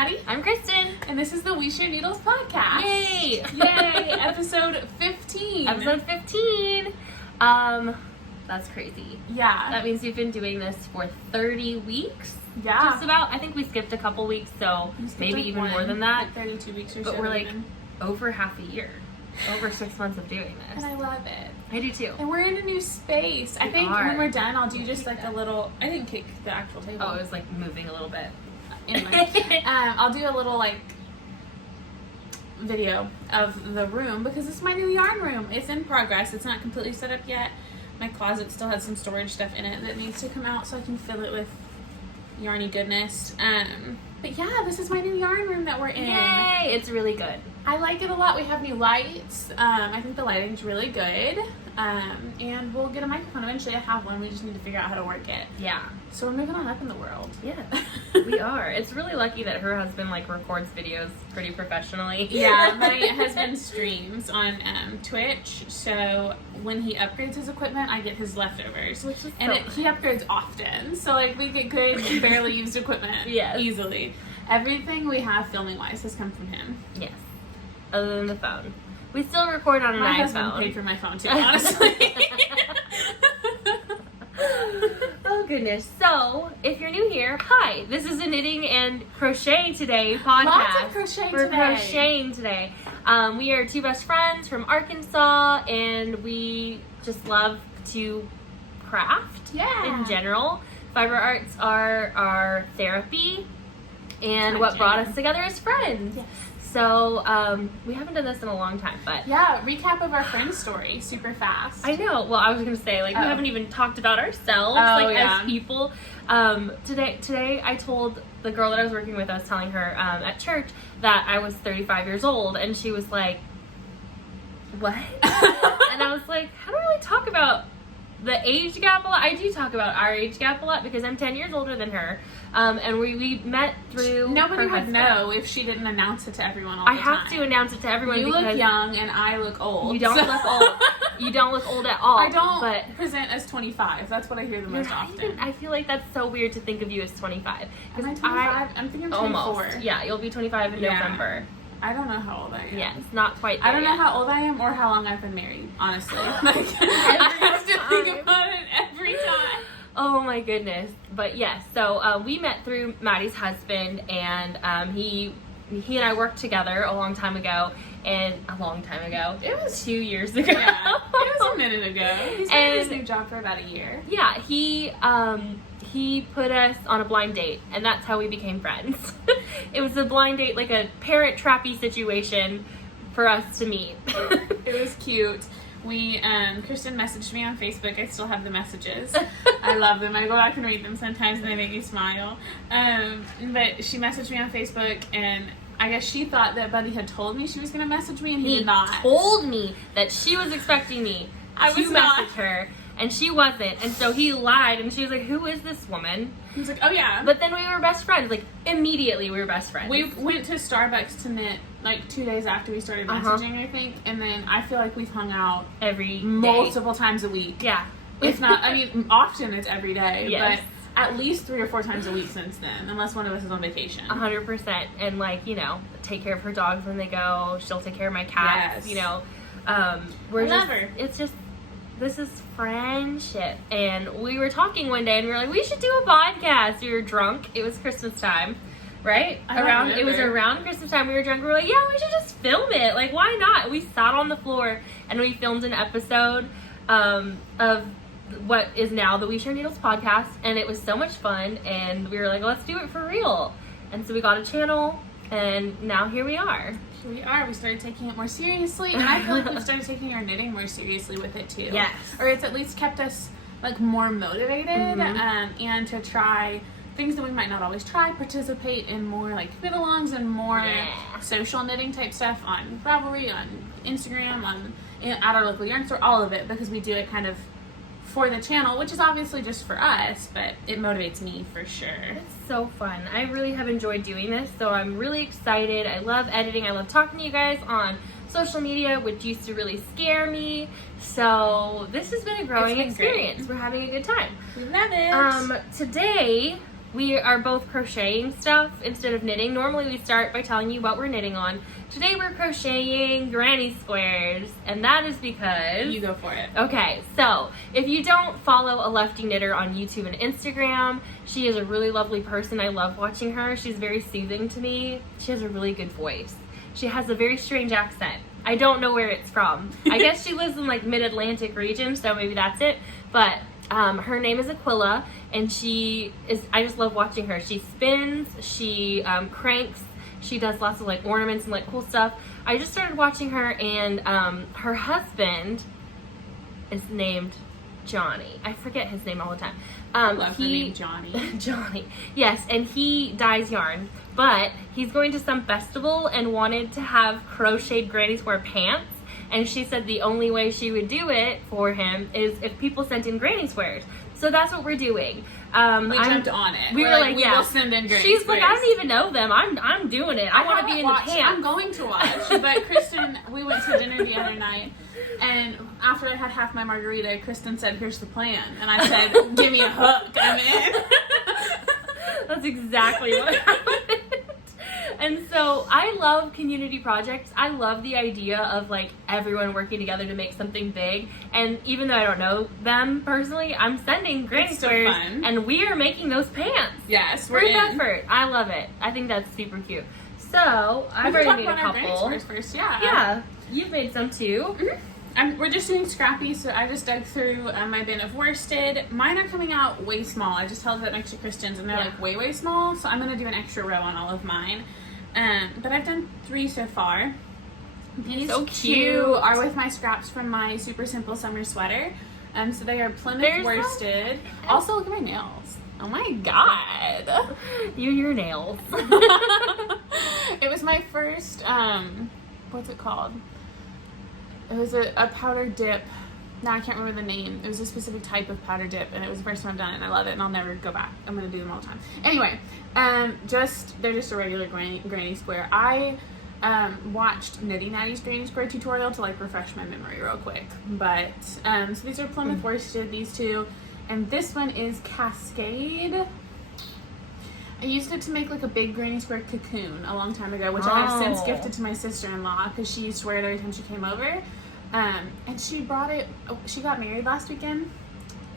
Maddie. I'm Christen. And this is the We Share Needles podcast. Yay! Yay! Episode 15. Episode 15. That's crazy. Yeah. That means we've been doing this for 30 weeks. Yeah. Just about. I think we skipped a couple weeks, so maybe like even more than that. Like 32 weeks or so. But we're like over half a year. Over 6 months of doing this. And I love it. I do too. And we're in a new space. I think when we're done, I'll do just like a little, I didn't kick the actual table. Oh, it was like moving a little bit. Anyway, I'll do a little like video of the room because it's my new yarn room. It's in progress. It's not completely set up yet. My closet still has some storage stuff in it that needs to come out so I can fill it with yarny goodness. But yeah, this is my new yarn room that we're in. Yay! It's really good. I like it a lot. We have new lights. I think the lighting's really good. And we'll get a microphone eventually. I have one. We just need to figure out how to work it. Yeah. So we're moving on up in the world. Yeah, we are. It's really lucky that her husband like records videos pretty professionally. Yeah, my husband streams on Twitch, so when he upgrades his equipment, I get his leftovers. Which is and so he upgrades often, so like we get good, barely used equipment. Yes. Easily. Everything we have filming wise has come from him. Yes. Other than the phone. We still record on an my iPhone. husband paid for my phone too, honestly. Oh goodness. So, if you're new here, hi. This is a knitting and crochet today podcast. Lots of crochet We're today. crocheting today. We are two best friends from Arkansas, and we just love to craft in general. Fiber arts are our therapy and what brought us together as friends. Yes. So, we haven't done this in a long time, but... Yeah, recap of our friend story, super fast. I know. Well, I was going to say, like, we haven't even talked about ourselves, as people. Today I told the girl that I was working with, I was telling her at church that I was 35 years old, and she was like, what? And I was like, I don't really talk about the age gap a lot. I do talk about our age gap a lot because I'm 10 years older than her. And we met through Nobody her would husband. know if she didn't announce it to everyone all the time. I have to announce it to everyone You because look young and I look old. you don't look old. You don't look old at all. I don't but present as 25. That's what I hear the most often. I feel like that's so weird to think of you as 25. Am I 25? I'm thinking I'm 24. Almost. Yeah, you'll be 25 in November. I don't know how old I am. Yeah, it's not quite there I don't know yet. how old I am or how long I've been married, honestly. Like, I have to think about it every time. Oh my goodness. But yes, so we met through Maddie's husband, and he and I worked together a long time ago. And a long time ago. It was 2 years ago. Yeah, it was a minute ago. He's been in his new job for about a year. Yeah, he put us on a blind date, and that's how we became friends. It was a blind date, like a parent trappy situation for us to meet. It was cute. We, Christen messaged me on Facebook. I still have the messages. I love them. I go back and read them sometimes and they make me smile. But she messaged me on Facebook, and I guess she thought that Buddy had told me she was going to message me, and he did not. He told me that she was expecting me to message her, and she wasn't. And so he lied, and she was like, who is this woman? He was like, oh yeah. But then we were best friends. Like, immediately we were best friends. We went to Starbucks to knit like 2 days after we started messaging, I think. And then I feel like we've hung out multiple times a week. Yeah. If not, I mean, often it's every day. Yes. But at least 3 or 4 times a week since then, unless one of us is on vacation. 100%. And like, you know, take care of her dogs when they go. She'll take care of my cats. Yes. You know, it's just, this is friendship. And we were talking one day, and we were like, we should do a podcast. We were drunk. It was Christmas time, right? It was around Christmas time. We were drunk. We were like, yeah, we should just film it. Like, why not? We sat on the floor and we filmed an episode of what is now the We Share Needles podcast, and it was so much fun, and we were like, let's do it for real. And so we got a channel, and now here we are. Here we are. We started taking it more seriously, and I feel like we've started taking our knitting more seriously with it too. Yes. Or it's at least kept us like more motivated, and to try things that we might not always try, participate in more like knit-alongs and more social knitting type stuff on Ravelry, on Instagram, at our local yarn store, all of it, because we do it kind of for the channel, which is obviously just for us, but it motivates me for sure. It's so fun. I really have enjoyed doing this, so I'm really excited. I love editing. I love talking to you guys on social media, which used to really scare me. So this has been a growing experience. We're having a good time. We love it. Today we are both crocheting stuff instead of knitting. Normally we start by telling you what we're knitting on. Today we're crocheting granny squares, and that is because... You go for it. Okay, so if you don't follow a Lefty knitter on YouTube and Instagram, she is a really lovely person. I love watching her. She's very soothing to me. She has a really good voice. She has a very strange accent. I don't know where it's from. I guess she lives in like mid-Atlantic region, so maybe that's it. But her name is Aquila, and I just love watching her. She spins, she cranks, she does lots of like ornaments and like cool stuff. I just started watching her, and her husband is named Johnny. I forget his name all the time. I love the name Johnny. Johnny, yes, and he dyes yarn, but he's going to some festival and wanted to have crocheted granny square pants, and she said the only way she would do it for him is if people sent in granny squares. So that's what we're doing. We jumped on it. We were like, we will send in granny She's squares. like, I don't even know them. I'm doing it. I want to be in the pants. I'm going to watch. But Christen, we went to dinner the other night, and after I had half my margarita, Christen said, "Here's the plan," and I said, "Give me a hook. I'm in." That's exactly what happened. And so I love community projects. I love the idea of like everyone working together to make something big. And even though I don't know them personally, I'm sending granny squares, and we are making those pants. Yes, we're Group in. effort. I love it. I think that's super cute. So I've already made a couple. Granny squares first, yeah. Yeah, you've made some too. Mm-hmm. We're just doing scrappy, so I just dug through my bin of worsted. Mine are coming out way small. I just held it next to Christen's, and they're like way small. So I'm gonna do an extra row on all of mine. But I've done 3 so far. These so two are with my scraps from my super simple summer sweater. So they are Plymouth worsted. Also, look at my nails. Oh my god. You and your nails. It was my first, what's it called? It was a powder dip. Now I can't remember the name. It was a specific type of powder dip, and it was the first time I've done it, and I love it, and I'll never go back. I'm going to do them all the time. Anyway, they're just a regular granny square. I watched Natty's granny square tutorial to like refresh my memory real quick. But, so these are Plymouth worsted, these two, and this one is Cascade. I used it to make like a big granny square cocoon a long time ago, which I have since gifted to my sister-in-law because she used to wear it every time she came over. And she brought it, she got married last weekend.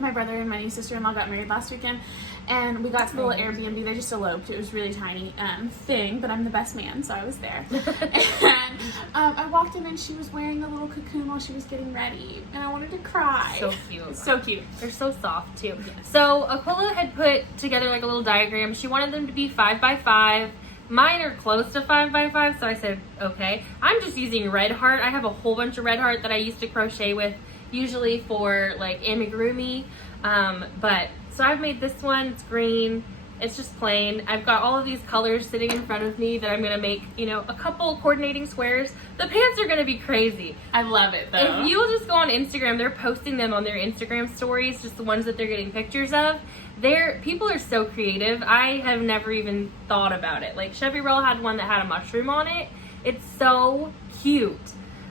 My brother and my sister-in-law got married last weekend, and we got to the little Airbnb. They just eloped. It was really tiny thing, but I'm the best man, so I was there. And I walked in, and she was wearing a little cocoon while she was getting ready, and I wanted to cry. So cute. So cute. They're so soft too. Yes. So Aquila had put together like a little diagram. She wanted them to be 5 by 5. Mine are close to 5 by 5, so I said, okay. I'm just using red heart. I have a whole bunch of red heart that I used to crochet with, usually for like amigurumi. But so I've made this one. It's green. It's just plain. I've got all of these colors sitting in front of me that I'm gonna make, a couple coordinating squares. The pants are gonna be crazy. I love it though. If you'll just go on Instagram, they're posting them on their Instagram stories, just the ones that they're getting pictures of. People are so creative. I have never even thought about it. Like Chevy Roll had one that had a mushroom on it. It's so cute.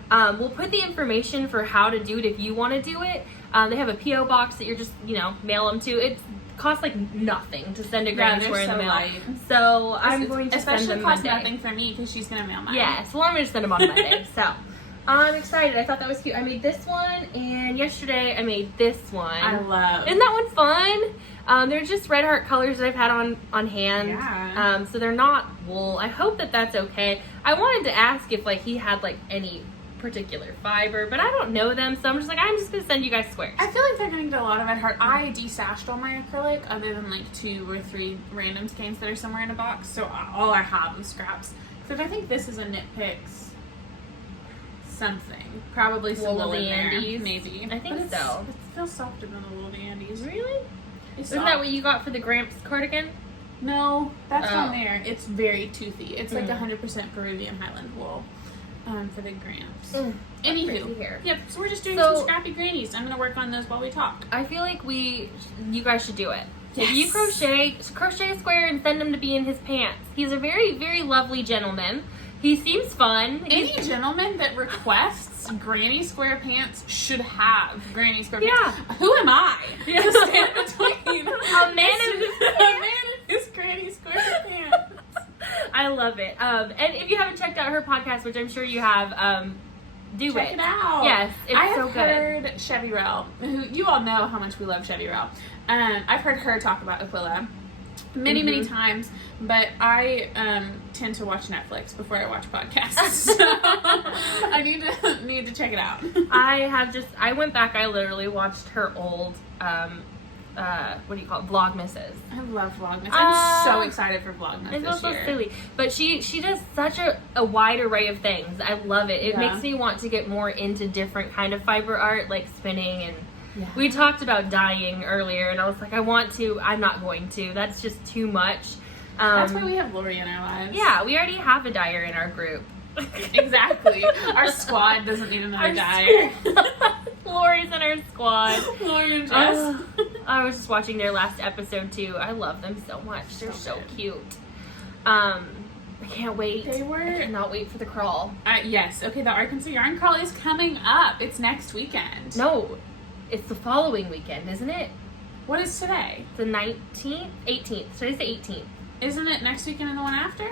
We'll put the information for how to do it if you want to do it. They have a P.O. box that you're just, mail them to. It costs like nothing to send a granny square in the mail. Light. So I'm going to send them Monday. Especially costs nothing for me because she's going to mail mine. Yes, well I'm going to send them on Monday. So I'm excited. I thought that was cute. I made this one, and yesterday I made this one. I love. Isn't that one fun? They're just red heart colors that I've had on hand. Yeah. So they're not wool. I hope that that's okay. I wanted to ask if like he had like any particular fiber, but I don't know them, so I'm just gonna send you guys squares. I feel like they're gonna get a lot of red heart. I desashed all my acrylic other than like 2 or 3 random skeins that are somewhere in a box, so all I have is scraps. So I think this is a Knit Picks something. Probably some wool in there, maybe. I think so. It feels softer than the Wool Andes. Really? It's Isn't that what you got for the Gramps cardigan? No, that's on there. It's very toothy. It's like 100% Peruvian Highland wool for the Gramps. Anywho, yep. So we're just doing some scrappy grannies. I'm gonna work on those while we talk. I feel like you guys should do it. Yes. If you crochet a square and send him to be in his pants. He's a very, very lovely gentleman. He seems fun. Any gentleman that requests granny square pants should have granny square pants. Who am I to stand between a man and his granny square pants. I love it. And if you haven't checked out her podcast, which I'm sure you have, Check it out. Yes, it's so good. I have heard Chevy Rell, who you all know how much we love Chevy Rell. I've heard her talk about Aquila many times, but I tend to watch Netflix before I watch podcasts, so I need to check it out. I went back, I literally watched her old what do you call it, Vlogmases. I love Vlogmas. I'm so excited for Vlogmas it's this also year. silly, but she does such a wide array of things. I love it. It makes me want to get more into different kind of fiber art, like spinning, and we talked about dyeing earlier, and I was like, I'm not going to. That's just too much. That's why we have Lori in our lives. Yeah, we already have a dyer in our group. Exactly. Our squad doesn't need another dyer. Lori's in our squad. Lori and Jess. I was just watching their last episode too. I love them so much. They're so cute. I can't wait. I cannot wait for the crawl. Yes. Okay, the Arkansas Yarn Crawl is coming up. It's next weekend. No, it's the following weekend, isn't it? What is today? The 19th? 18th. Today's the 18th. Isn't it next weekend and the one after?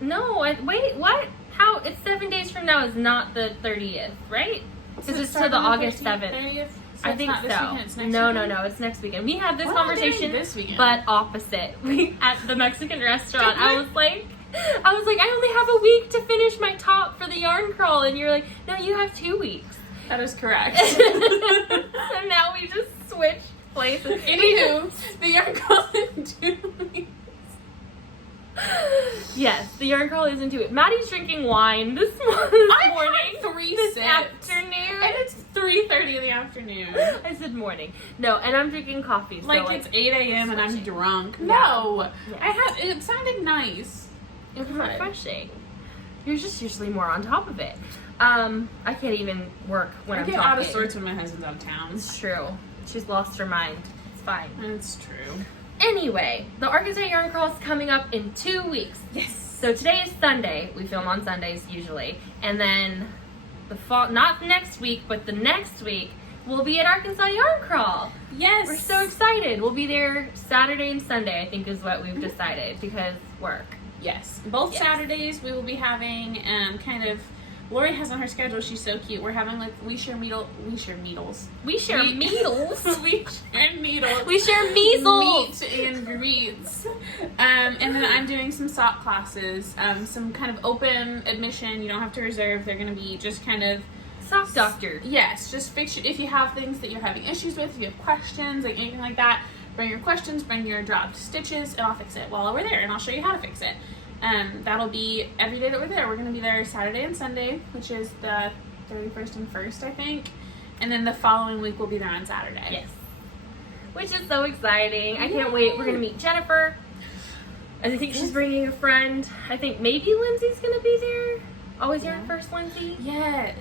No, wait, what? How? It's 7 days from now is not the 30th, right? Because it's to the August 7th. 30th? I think not this so. Weekend, it's next No, weekend? it's next weekend. We had this What am I doing conversation this weekend? but opposite. At the Mexican restaurant. I was like, I only have a week to finish my top for the yarn crawl, and you're like, no, you have 2 weeks. That is correct. So now we just switched places. Anywho, the yarn crawl in 2 weeks. Yes, the yarn crawl is into it. Maddie's drinking wine this morning. This afternoon. And it's 3:30 in the afternoon. I said morning. No, and I'm drinking coffee. So It's 8 a.m. and I'm drunk. Yeah. No. Yes. It sounded nice. It was refreshing. You're just usually more on top of it. I can't even work when I'm talking. I get out of sorts when my husband's out of town. It's true. She's lost her mind. It's fine. It's true. Anyway, the Arkansas Yarn Crawl is coming up in 2 weeks. Yes. So today is Sunday. We film on Sundays usually. And then not next week, but the next week, we'll be at Arkansas Yarn Crawl. Yes. We're so excited. We'll be there Saturday and Sunday, I think is what we've decided, because work. Yes. Both Saturdays we will be having Lori has on her schedule, she's so cute. We're having we share needles. We share needles. We share needles. We share measles. Meet and greets. And then I'm doing some sock classes, some kind of open admission. You don't have to reserve. They're going to be just kind of sock doctor. Yes, just fix if you have things that you're having issues with, if you have questions, like anything like that, bring your questions, bring your dropped stitches, and I'll fix it while we're there, and I'll show you how to fix it. That'll be every day that we're there. We're going to be there Saturday and Sunday, which is the 31st and 1st, I think. And then the following week we'll be there on Saturday. Yes. Which is so exciting. I can't wait. We're going to meet Jennifer. I think she's bringing a friend. I think maybe Lindsay's going to be there. Always your first, Lindsay? Yes.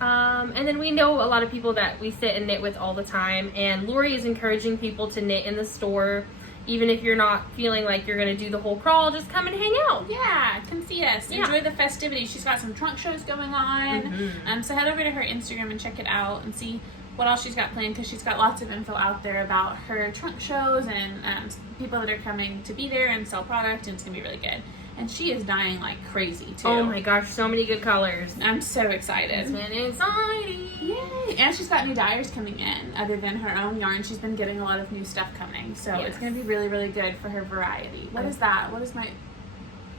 And then we know a lot of people that we sit and knit with all the time. And Lori is encouraging people to knit in the store. Even if you're not feeling like you're going to do the whole crawl, just come and hang out. Yeah, come see us. Yeah. Enjoy the festivities. She's got some trunk shows going on. Mm-hmm. So head over to her Instagram and check it out and see what else she's got planned, because she's got lots of info out there about her trunk shows and people that are coming to be there and sell product, and it's going to be really good. And she is dyeing like crazy, too. Oh my gosh, so many good colors. I'm so excited. It's been exciting. Yay! And she's got new dyers coming in. Other than her own yarn, she's been getting a lot of new stuff coming. So it's going to be really, really good for her variety. What is that? What is my...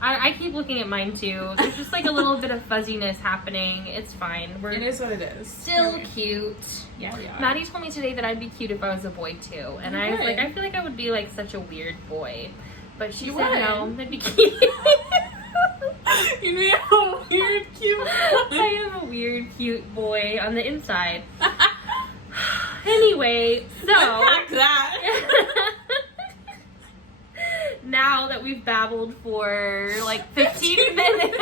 I keep looking at mine, too. There's just like a little bit of fuzziness happening. It's fine. It is what it is. Still cute. Yeah, we are. Maddie told me today that I'd be cute if I was a boy, too. And I was like, I feel like I would be like such a weird boy. But she said no, that'd be cute. You mean a weird, cute boy? I am a weird, cute boy on the inside. Anyway, so... Unpack that. Now that we've babbled for like 15 minutes.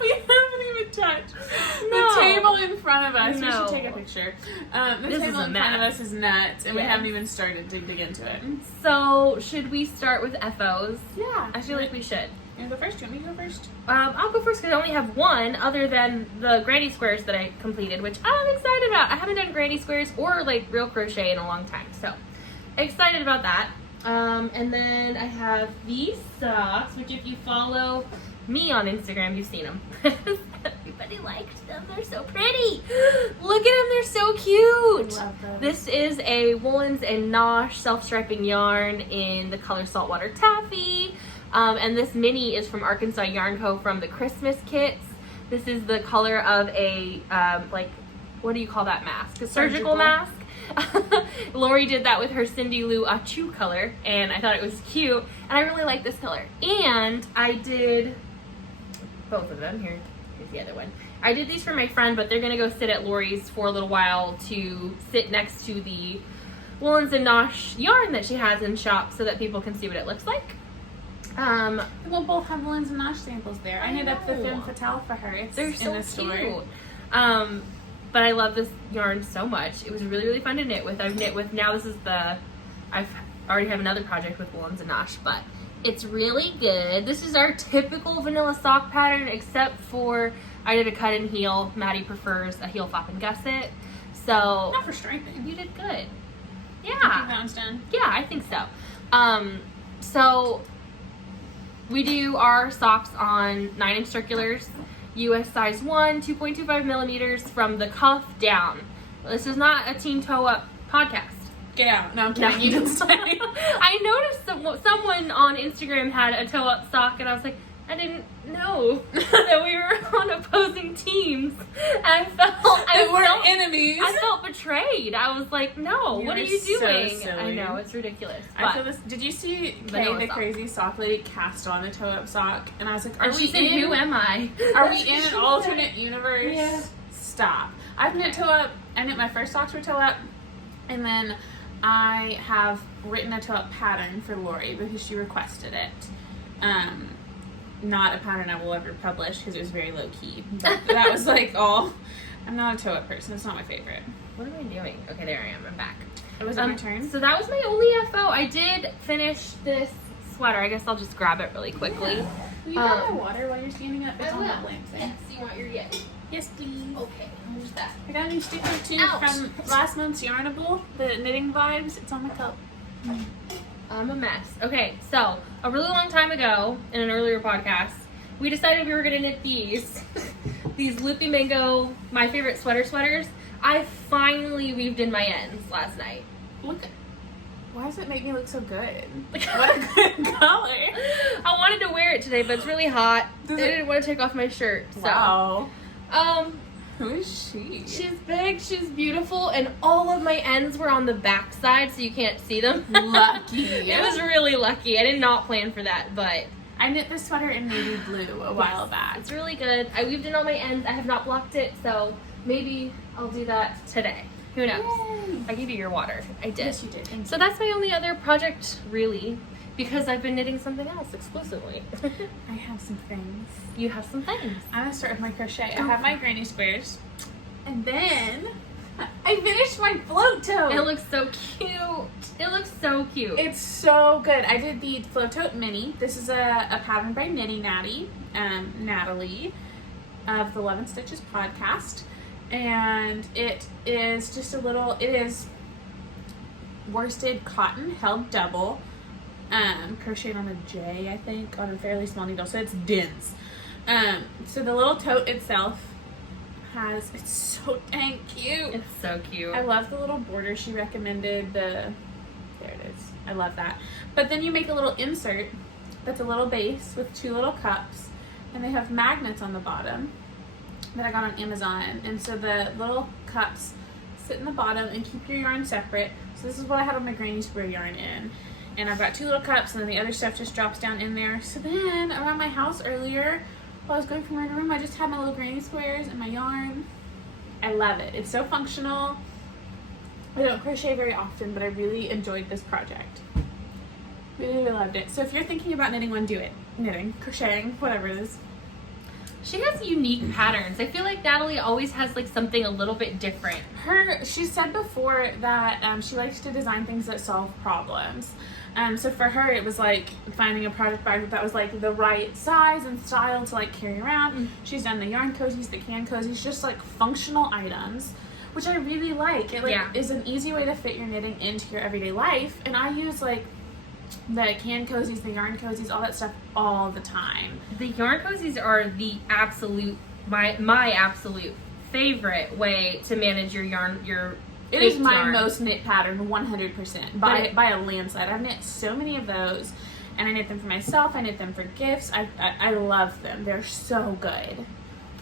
We haven't even touched the table in front of us. We should take a picture. The table in front of us is nuts, and we haven't even started to dig into it. So, should we start with FOs? Yeah. I feel like we should. You want to go first? Do you want me to go first? I'll go first because I only have one other than the granny squares that I completed, which I'm excited about. I haven't done granny squares or like real crochet in a long time, so excited about that. And then I have these socks, which if you follow me on Instagram, you've seen them. Everybody liked them. They're so pretty. Look at them. They're so cute. I love them. This is a Woolens and Nosh self-striping yarn in the color Saltwater Taffy. And this mini is from Arkansas Yarn Co. from the Christmas kits. This is the color of a, like, what do you call that mask? A surgical mask. Lori did that with her Cindy Lou Achu color, and I thought it was cute, and I really like this color. And I did both of them. Here's the other one. I did these for my friend, but they're gonna go sit at Lori's for a little while to sit next to the Woolens and Nosh yarn that she has in shop so that people can see what it looks like. We'll both have Woolens and Nosh samples there. I knit up the femme fatale for her. It's They're so in the store. cute. But I love this yarn so much. It was really, really fun to knit with. I've knit with, now this is I've already have another project with Woolens and Nosh, but it's really good. This is our typical vanilla sock pattern, except for I did a cut and heel. Maddie prefers a heel flap and gusset. So Not for striping. you did good. I think Yeah. that one's done. Yeah, I think so. So we do our socks on 9-inch circulars, US size 1, 2.25 millimeters from the cuff down. This is not a teen toe up podcast. Get out. No, I'm kidding. You didn't say. I noticed someone on Instagram had a toe up sock, and I was like, I didn't know that we were on opposing teams. I felt enemies. I felt betrayed. I was like, no, what are you so doing? silly. I know, it's ridiculous. I feel this. Did you see Kay, Vanilla the sock. crazy sock lady, cast on a toe up sock? And I was like, And she said, who am I? Are we in an alternate universe? Yeah. Stop. I've knit toe up. I knit my first socks were toe up, and then I have written a toe up pattern for Lori because she requested it. Not a pattern I will ever publish because it was very low key. But that was like all. I'm not a toe up person. It's not my favorite. What am I doing? Okay, there I am. I'm back. Was it my turn? So that was my only FO. I did finish this sweater. I guess I'll just grab it really quickly. Will you grab my water while you're standing up? It's I on will. that lamp thing. Yes, you want your Yeti? Yes, please. Okay, where's that? I got a new sticker too Ouch. from last month's Yarnable, the knitting vibes. It's on my cup. I'm a mess. Okay, so a really long time ago in an earlier podcast, we decided we were gonna knit these Loopy Mango, my favorite sweaters. I finally weaved in my ends last night. Look, why does it make me look so good? What a good color. I wanted to wear it today, but it's really hot. I Does it- didn't want to take off my shirt. So. Wow. Who is she? She's big, she's beautiful, and all of my ends were on the back side, so you can't see them. Lucky. It was really lucky. I did not plan for that, but I knit this sweater in navy blue a while back. it's really good. I weaved in all my ends. I have not blocked it, so maybe I'll do that today. Who knows? Yay. I gave you your water. I did. Yes, you did. Thank So that's my only other project, really, because I've been knitting something else exclusively. I have some things. You have some things. I'm gonna start with my crochet. I have my granny squares, and then I finished my float tote. It looks so cute. It looks so cute. It's so good. I did the float tote mini. This is a pattern by Natty, Natalie of the Love and Stitches podcast, and it is just a little. It is worsted cotton held double, crocheted on a J, I think, on a fairly small needle, so it's dense. So the little tote itself it's so dang cute. It's so cute. I love the little border she recommended. There it is. I love that. But then you make a little insert that's a little base with 2 little cups, and they have magnets on the bottom that I got on Amazon. And so the little cups sit in the bottom and keep your yarn separate. So this is what I had on my granny square yarn in. And I've got 2 little cups, and then the other stuff just drops down in there. So then around my house earlier, while I was going from room to room, I just had my little granny squares and my yarn. I love it. It's so functional. I don't crochet very often, but I really enjoyed this project. Really, really loved it. So if you're thinking about knitting one, do it. Knitting, crocheting, whatever it is. She has unique patterns. I feel like Natalie always has like something a little bit different. She said before that she likes to design things that solve problems. So for her, it was like finding a project bag that was like the right size and style to like carry around. She's done the yarn cozies, the can cozies, just like functional items, which I really like. It is an easy way to fit your knitting into your everyday life. And I use like the can cozies, the yarn cozies, all that stuff all the time. The yarn cozies are the absolute, my absolute favorite way to manage your yarn, It is my most knit pattern, 100%, by a landslide. I've knit so many of those, and I knit them for myself, I knit them for gifts. I love them. They're so good.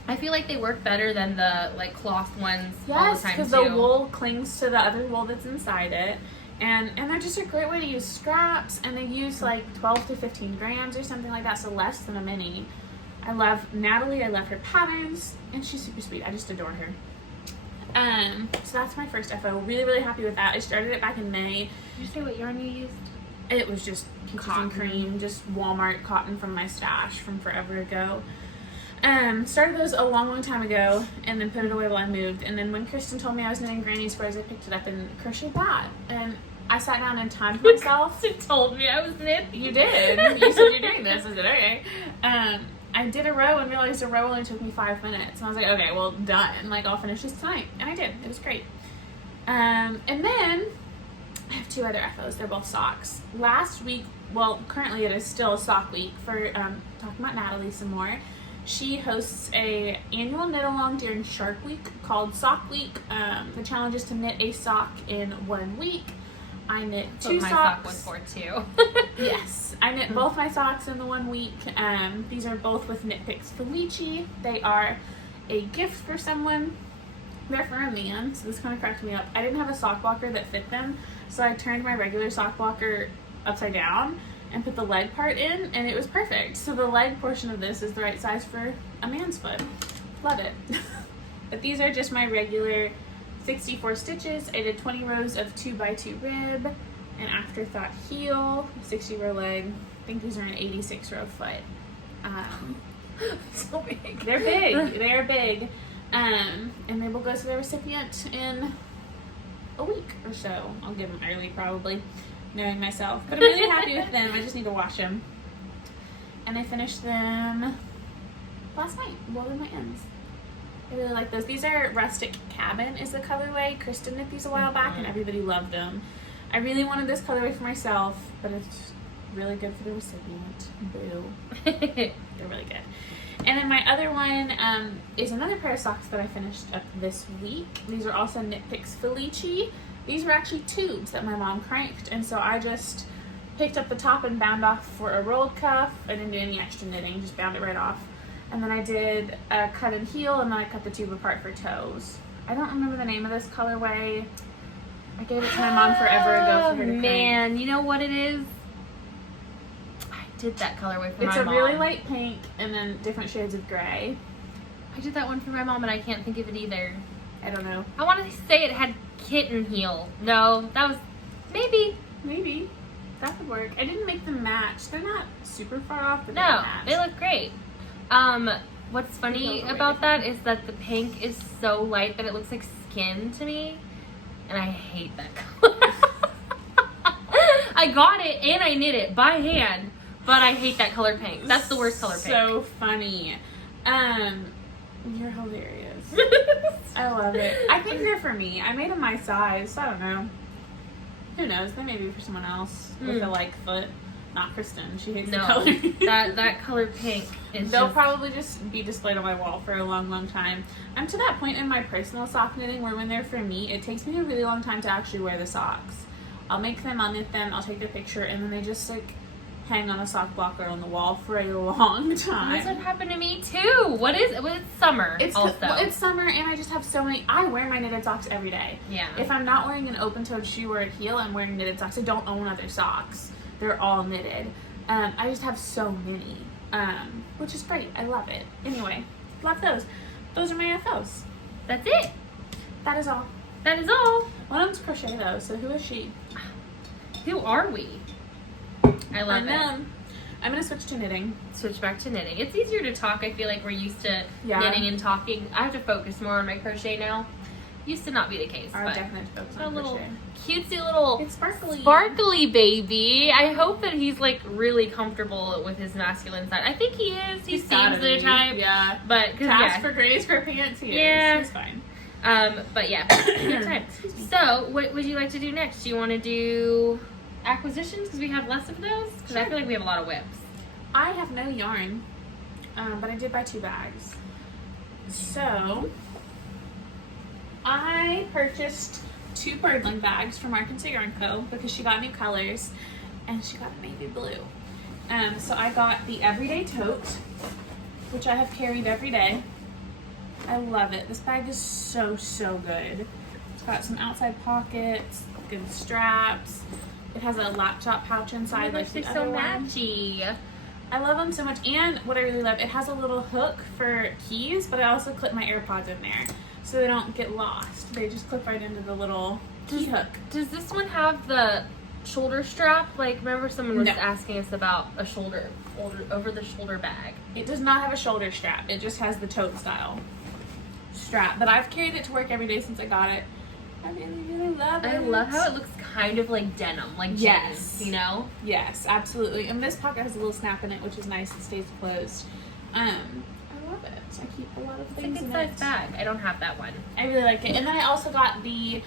I feel like they work better than the like cloth ones all the Yes, time because too. the wool clings to the other wool that's inside it. And they're just a great way to use scraps, and they use like 12 to 15 grams or something like that, so less than a mini. I love Natalie, I love her patterns, and she's super sweet. I just adore her. So that's my first FO. Really, really happy with that. I started it back in May. Did you say what yarn you used? It was just cotton cream, just Walmart cotton from my stash from forever ago. Started those a long, long time ago, and then put it away while I moved. And then when Christen told me I was knitting granny squares, I picked it up and crocheted that. And I sat down and timed myself. Christen told me I was knitting. You did. You said you're doing this. I said, okay. I did a row and realized a row only took me 5 minutes. And I was like, okay, well, done. Like, I'll finish this tonight. And I did. It was great. And then I have 2 other FOs. They're both socks. Last week, well, currently it is still sock week for talking about Natalie some more. She hosts a annual knit along during Shark Week called Sock Week. The challenge is to knit a sock in 1 week. I knit 2 my socks. sock was for 2. Yes, I knit both my socks in the 1 week. These are both with Knit Picks Felici. They are a gift for someone. They're for a man, so this kind of cracked me up. I didn't have a sock blocker that fit them, so I turned my regular sock blocker upside down and put the leg part in, and it was perfect. So the leg portion of this is the right size for a man's foot. Love it. But these are just my regular 64 stitches. I did 20 rows of 2x2 rib, an afterthought heel, 60 row leg. I think these are an 86 row foot. So big. They're big. They are big. And they will go to the recipient in a week or so. I'll give them early probably, knowing myself. But I'm really happy with them. I just need to wash them. And I finished them last night. Wove in my ends. I really like those. These are Rustic Cabin is the colorway. Christen knit these a while back and everybody loved them. I really wanted this colorway for myself, but it's really good for the recipient. Boo. They're really good. And then my other one is another pair of socks that I finished up this week. These are also Knit Picks Felici. These were actually tubes that my mom cranked, and so I just picked up the top and bound off for a rolled cuff. I didn't do any extra knitting, just bound it right off. And then I did a cut and heel, and then I cut the tube apart for toes. I don't remember the name of this colorway. I gave it to my mom forever ago for her to crank. Man, you know what it is? Did that colorway for my mom. It's a really light pink and then different shades of gray. I did that one for my mom and I can't think of it either. I don't know. I want to say it had kitten heel. No, that was maybe. That would work. I didn't make them match. They're not super far off, but no, they look great. What's funny about that is that the pink is so light that it looks like skin to me, and I hate that color. I got it and I knit it by hand. But I hate that color pink. That's the worst color pink. So funny. You're hilarious. I love it. I think they're for me. I made them my size. I don't know. Who knows? They may be for someone else with a like foot. Not Christen. She hates the color. that color pink is They'll probably just be displayed on my wall for a long, long time. I'm to that point in my personal sock knitting where when they're for me, it takes me a really long time to actually wear the socks. I'll make them, I'll knit them, I'll take the picture, and then they just like hang on a sock blocker on the wall for a long time. That's what happened to me too. What is it? Well, it's summer. It's summer, and I just have so many. I wear my knitted socks every day. Yeah. If I'm not wearing an open-toed shoe or a heel, I'm wearing knitted socks. I don't own other socks. They're all knitted. I just have so many, which is great. I love it. Anyway, love those. Those are my FOs. That's it. That is all. That is all. One of them's Crochet though. So who is she? Who are we? I love it. I'm gonna switch to knitting. Switch back to knitting. It's easier to talk. I feel like we're used to knitting and talking. I have to focus more on my crochet now. Used to not be the case. I definitely focus on little crochet. Cutesy little It's sparkly baby. I hope that he's like really comfortable with his masculine side. I think he is. He seems the type. Yeah. But Task for grace for pants. He is. He's fine. But yeah, good time. So, what would you like to do next? Do you want to do acquisitions because we have less of those? Because I feel like we have a lot of whips. I have no yarn, but I did buy 2 bags. So I purchased 2 birdling bags from Rustic Yarn Co. because she got new colors and she got a navy blue. So I got the Everyday Tote, which I have carried every day. I love it. This bag is so, so good. It's got some outside pockets, good straps. It has a laptop pouch inside like the other one. Matchy. I love them so much, and what I really love, it has a little hook for keys, but I also clip my AirPods in there so they don't get lost. They just clip right into the little key hook. Does this one have the shoulder strap? Like, remember someone was asking us about a over the shoulder bag. It does not have a shoulder strap. It just has the tote style strap, but I've carried it to work every day since I got it. I really, really love it. I love how it looks kind of like denim, like jeans, you know? Yes, absolutely. And this pocket has a little snap in it, which is nice. It stays closed. I love it. I keep a lot of things in it. It's a good size bag. I don't have that one. I really like it. And then I also got the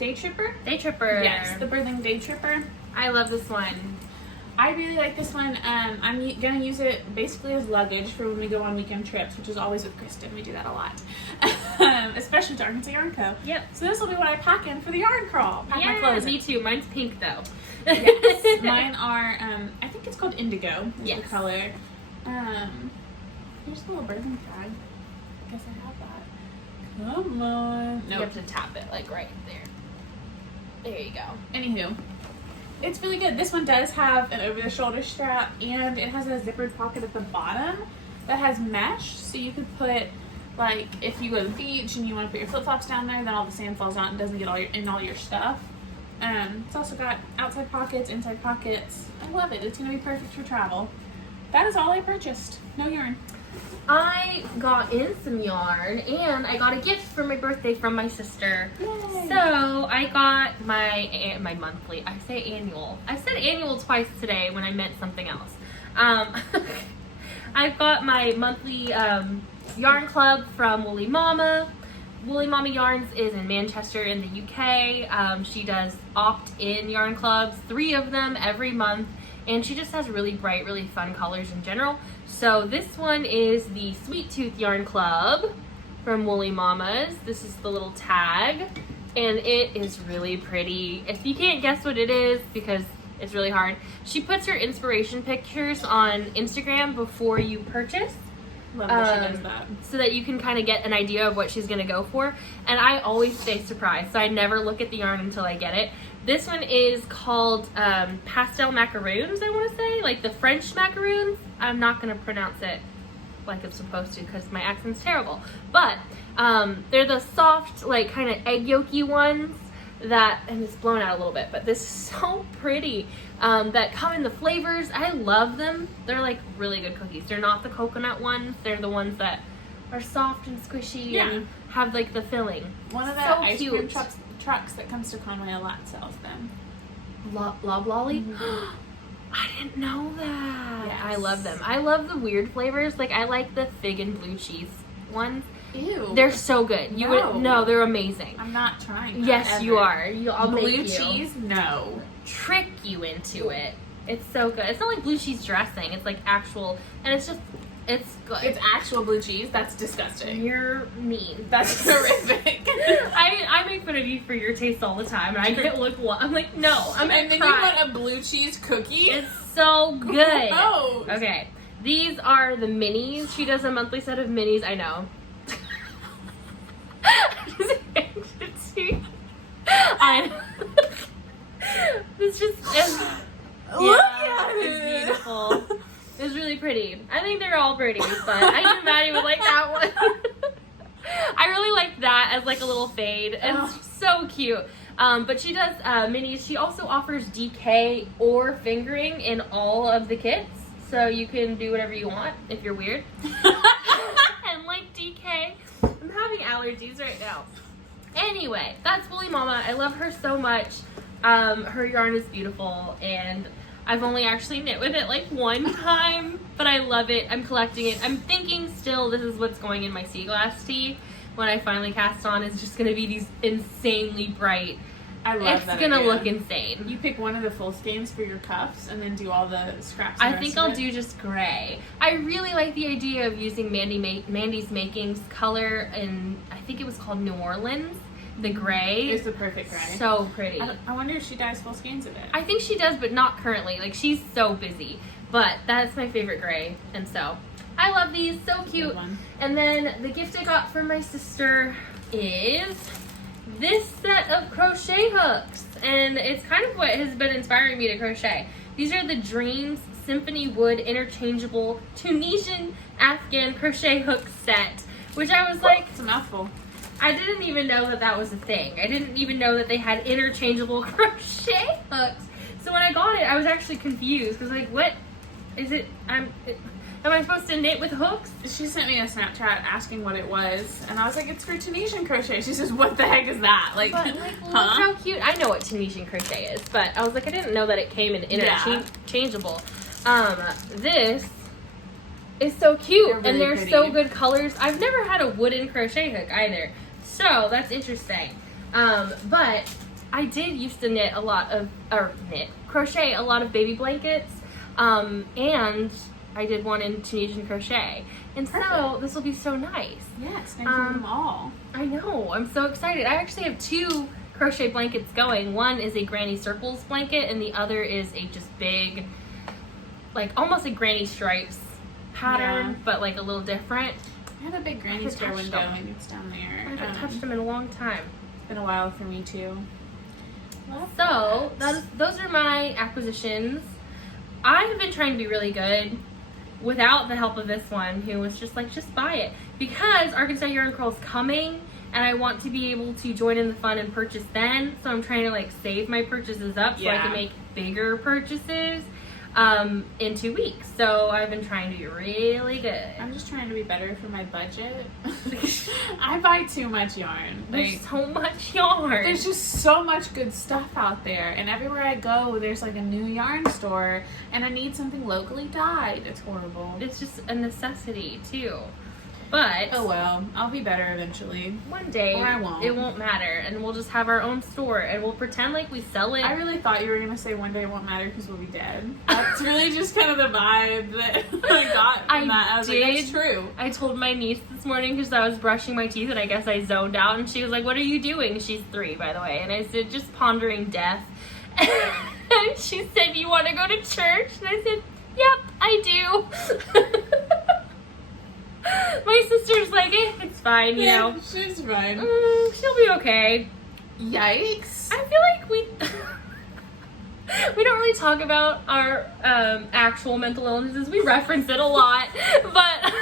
Day Tripper. Day Tripper. Yes, the Birthing Day Tripper. I love this one. I really like this one. I'm going to use it basically as luggage for when we go on weekend trips, which is always with Christen. We do that a lot. Especially to Rustic Yarn Co. Yep. So this will be what I pack in for the yarn crawl. Pack my clothes me too. Mine's pink though. Yes. Mine are, I think it's called Indigo. Yes. The color. Here's the little birthing tag. I guess I have that. Come on. Nope. You have to tap it like right there. There you go. Anywho. It's really good. This one does have an over-the-shoulder strap, and it has a zippered pocket at the bottom that has mesh, so you could put, like, if you go to the beach and you want to put your flip-flops down there, then all the sand falls out and doesn't get all your stuff. It's also got outside pockets, inside pockets. I love it. It's going to be perfect for travel. That is all I purchased. No yarn. I got in some yarn, and I got a gift for my birthday from my sister. Yay. So I got my monthly. I say annual. I said annual twice today when I meant something else. I've got my monthly yarn club from Woolly Mama. Woolly Mama Yarns is in Manchester in the UK. She does opt-in yarn clubs, 3 of them every month, and she just has really bright, really fun colors in general. So this one is the Sweet Tooth Yarn Club from Woolly Mamas. This is the little tag, and it is really pretty. If you can't guess what it is, because it's really hard, she puts her inspiration pictures on Instagram before you purchase. Love that she does that. So that you can kind of get an idea of what she's going to go for. And I always stay surprised, so I never look at the yarn until I get it. This one is called Pastel Macaroons, I want to say. Like the French macaroons. I'm not going to pronounce it like it's supposed to because my accent's terrible. But they're the soft, like kind of egg yolky ones that, and it's blown out a little bit, but this is so pretty. That come in the flavors. I love them. They're like really good cookies. They're not the coconut ones. They're the ones that are soft and squishy and have like the filling. One of the ice cream trucks that comes to Conway a lot sells them. Lob Lolly? Mm-hmm. I didn't know that. Yes. I love them. I love the weird flavors. Like I like the fig and blue cheese ones. Ew. They're so good. No, they're amazing. I'm not trying that. Yes, ever. you are. I'll blue make you. Cheese? No. Trick you into it. It's so good. It's not like blue cheese dressing. It's like actual, and it's good. It's actual blue cheese? That's disgusting. You're mean. That's horrific. I make fun of you for your taste all the time, and I get I'm like, no, I'm and then you want a blue cheese cookie? It's so good. Gross. Okay, these are the minis. She does a monthly set of minis. I know. It's just look at it. It's beautiful. It's really pretty. I think they're all pretty, but I knew Maddie would like that one. I really like that as like a little fade. It's so cute. But she does minis. She also offers DK or fingering in all of the kits, so you can do whatever you want if you're weird. And like DK, I'm having allergies right now. Anyway, that's Woolly Mama. I love her so much. Her yarn is beautiful, and I've only actually knit with it like one time, but I love it. I'm collecting it. I'm thinking still this is what's going in my sea glass tee when I finally cast on. It's just going to be these insanely bright I love that. It's gonna idea. look insane. You pick one of the full skeins for your cuffs and then do all the scraps. I think I'll do just gray. I really like the idea of using Mandy's Makings color, and I think it was called New Orleans. The gray is the perfect gray. So pretty. I wonder if she dyes full skeins of it. I think she does, but not currently. Like, she's so busy. But that's my favorite gray, and so I love these. So cute. And then the gift I got from my sister is this set of crochet hooks, and it's kind of what has been inspiring me to crochet. These are the Dreams Symphony Wood Interchangeable Tunisian Afghan crochet hook set, which I was like, it's a mouthful. I didn't even know that that was a thing. I didn't even know that they had interchangeable crochet hooks. So when I got it, I was actually confused because, like, what is it? Am I supposed to knit with hooks? She sent me a Snapchat asking what it was, and I was like, it's for Tunisian crochet. She says, what the heck is that? Like, but, like, look how cute. I know what Tunisian crochet is, but I was like, I didn't know that it came in interchangeable. This is so cute, really, and they're pretty. So good colors. I've never had a wooden crochet hook either, so that's interesting. But I did used to crochet a lot of baby blankets, and I did one in Tunisian crochet. And so this will be so nice. Yes, I do them all. I know. I'm so excited. I actually have 2 crochet blankets going. One is a Granny Circles blanket, and the other is a just big, like almost a Granny Stripes pattern, but like a little different. I have a big Granny Square one going. It's down there. I haven't touched them in a long time. It's been a while for me too. So those are my acquisitions. I have been trying to be really good without the help of this one, who was just like, just buy it, because Arkansas Yarn Curl's coming, and I want to be able to join in the fun and purchase then. So I'm trying to like save my purchases up so I can make bigger purchases in 2 weeks. So I've been trying to be really good. I'm just trying to be better for my budget. I buy too much yarn. There's so much yarn. There's just so much good stuff out there, and everywhere I go there's like a new yarn store, and I need something locally dyed. It's horrible. It's just a necessity too. But oh well, I'll be better eventually. One day, or I won't. It won't matter, and we'll just have our own store, and we'll pretend like we sell it. I really thought you were gonna say one day it won't matter because we'll be dead. That's really just kind of the vibe that I got from that. I was like, that's true. I told my niece this morning because I was brushing my teeth, and I guess I zoned out, and she was like, "What are you doing?" She's 3, by the way, and I said, "Just pondering death." And she said, "You want to go to church?" And I said, "Yep, I do." My sister's like, it's fine, you know. She's fine. She'll be okay. Yikes. I feel like we don't really talk about our actual mental illnesses. We reference it a lot, but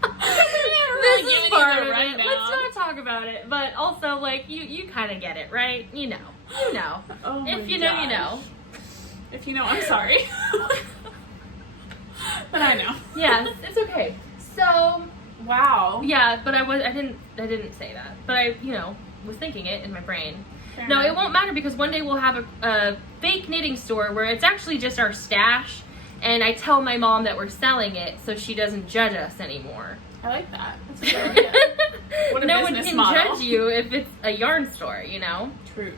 this is part of it. Let's not talk about it. But also, like, you kind of get it, right? You know. Oh if you know, you know. If you know, I'm sorry. But I know. Yes, it's okay. So, wow. Yeah, but I didn't say that. But I, was thinking it in my brain. Fair no, enough. It won't matter because one day we'll have a fake knitting store where it's actually just our stash, and I tell my mom that we're selling it so she doesn't judge us anymore. I like that. That's a good idea. What a no business one can model. judge you if it's a yarn store, True.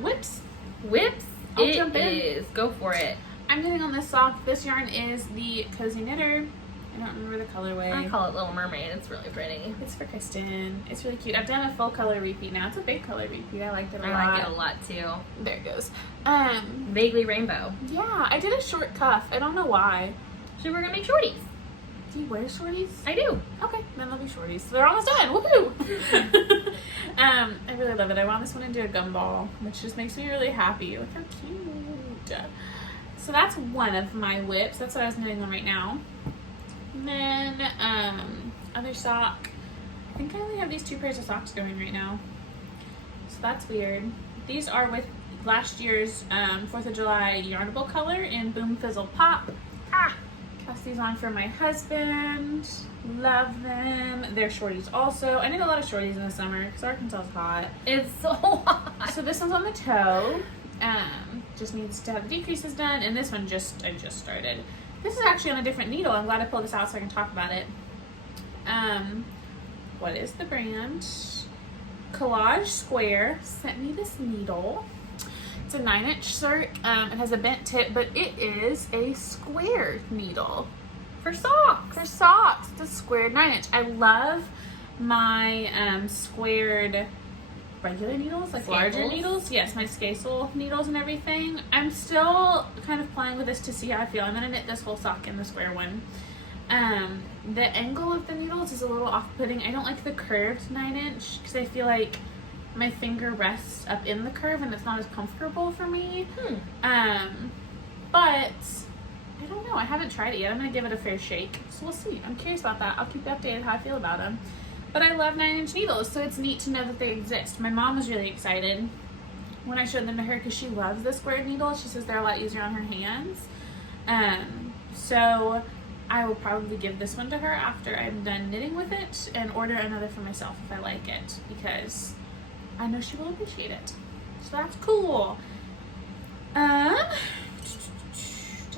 Whips. I'll jump in. Is. Go for it. I'm getting on this sock. This yarn is the Cozy Knitter. I don't remember the colorway. I call it Little Mermaid. It's really pretty. It's for Christen. It's really cute. I've done a full color repeat now. It's a big color repeat. I liked it a lot. I like it a lot too. There it goes. Vaguely rainbow. Yeah, I did a short cuff. I don't know why. So we're gonna make shorties. Do you wear shorties? I do. Okay, then they'll be shorties. So they're almost done. Woohoo! I really love it. I wound this one into a gumball, which just makes me really happy. Look how cute. So that's one of my whips. That's what I was knitting on right now. And then other sock. I think I only have these 2 pairs of socks going right now. So that's weird. These are with last year's 4th of July Yarnable color in Boom Fizzle Pop. Cast these on for my husband. Love them. They're shorties also. I knit a lot of shorties in the summer because Arkansas is hot. It's so hot. So this one's on the toe. Just needs to have the decreases done, and this one I just started. This is actually on a different needle. I'm glad I pulled this out so I can talk about it. What is the brand? Collage Square sent me this needle. It's a 9-inch circ. It has a bent tip, but it is a square needle. For socks. For socks. It's a squared 9-inch. I love my squared regular needles, like larger needles. Yes, my Scasel needles and everything. I'm still kind of playing with this to see how I feel. I'm going to knit this whole sock in the square one. The angle of the needles is a little off-putting. I don't like the curved 9-inch because I feel like my finger rests up in the curve and it's not as comfortable for me. But I don't know. I haven't tried it yet. I'm going to give it a fair shake. So we'll see. I'm curious about that. I'll keep you updated how I feel about them. But I love 9-inch needles, so it's neat to know that they exist. My mom was really excited when I showed them to her because she loves the square needles. She says they're a lot easier on her hands. So I will probably give this one to her after I'm done knitting with it and order another for myself if I like it because I know she will appreciate it. So that's cool. Did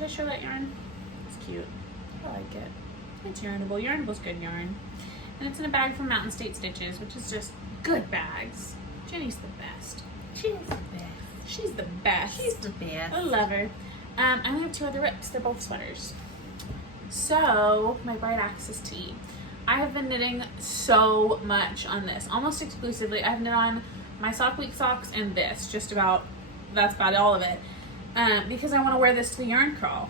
I show that yarn? It's cute. I like it. It's yarnable. Yarnable's good yarn. And it's in a bag from Mountain State Stitches, which is just good bags. Jenny's the best. She's the best. She's the best. She's the best. I love her. I only have 2 other rips. They're both sweaters. So, my Bright Axis tee. I have been knitting so much on this, almost exclusively. I've knit on my Sock Week socks and this, just about, that's about all of it, because I want to wear this to the yarn crawl.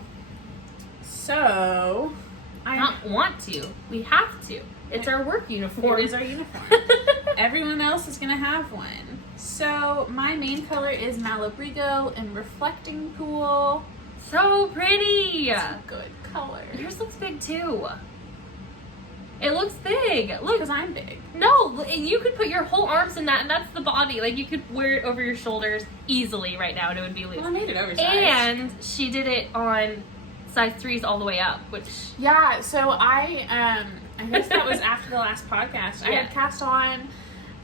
So, we have to. It's our work uniform. It is our uniform. Everyone else is going to have one. So, my main color is Malabrigo and Reflecting Pool. So pretty! It's a good color. Yours looks big too. It looks big. Look, because I'm big. No, you could put your whole arms in that, and that's the body. Like, you could wear it over your shoulders easily right now, and it would be loose. Well, I made it oversized. And she did it on size 3s all the way up, which... Yeah, so I guess that was after the last podcast. I had cast on,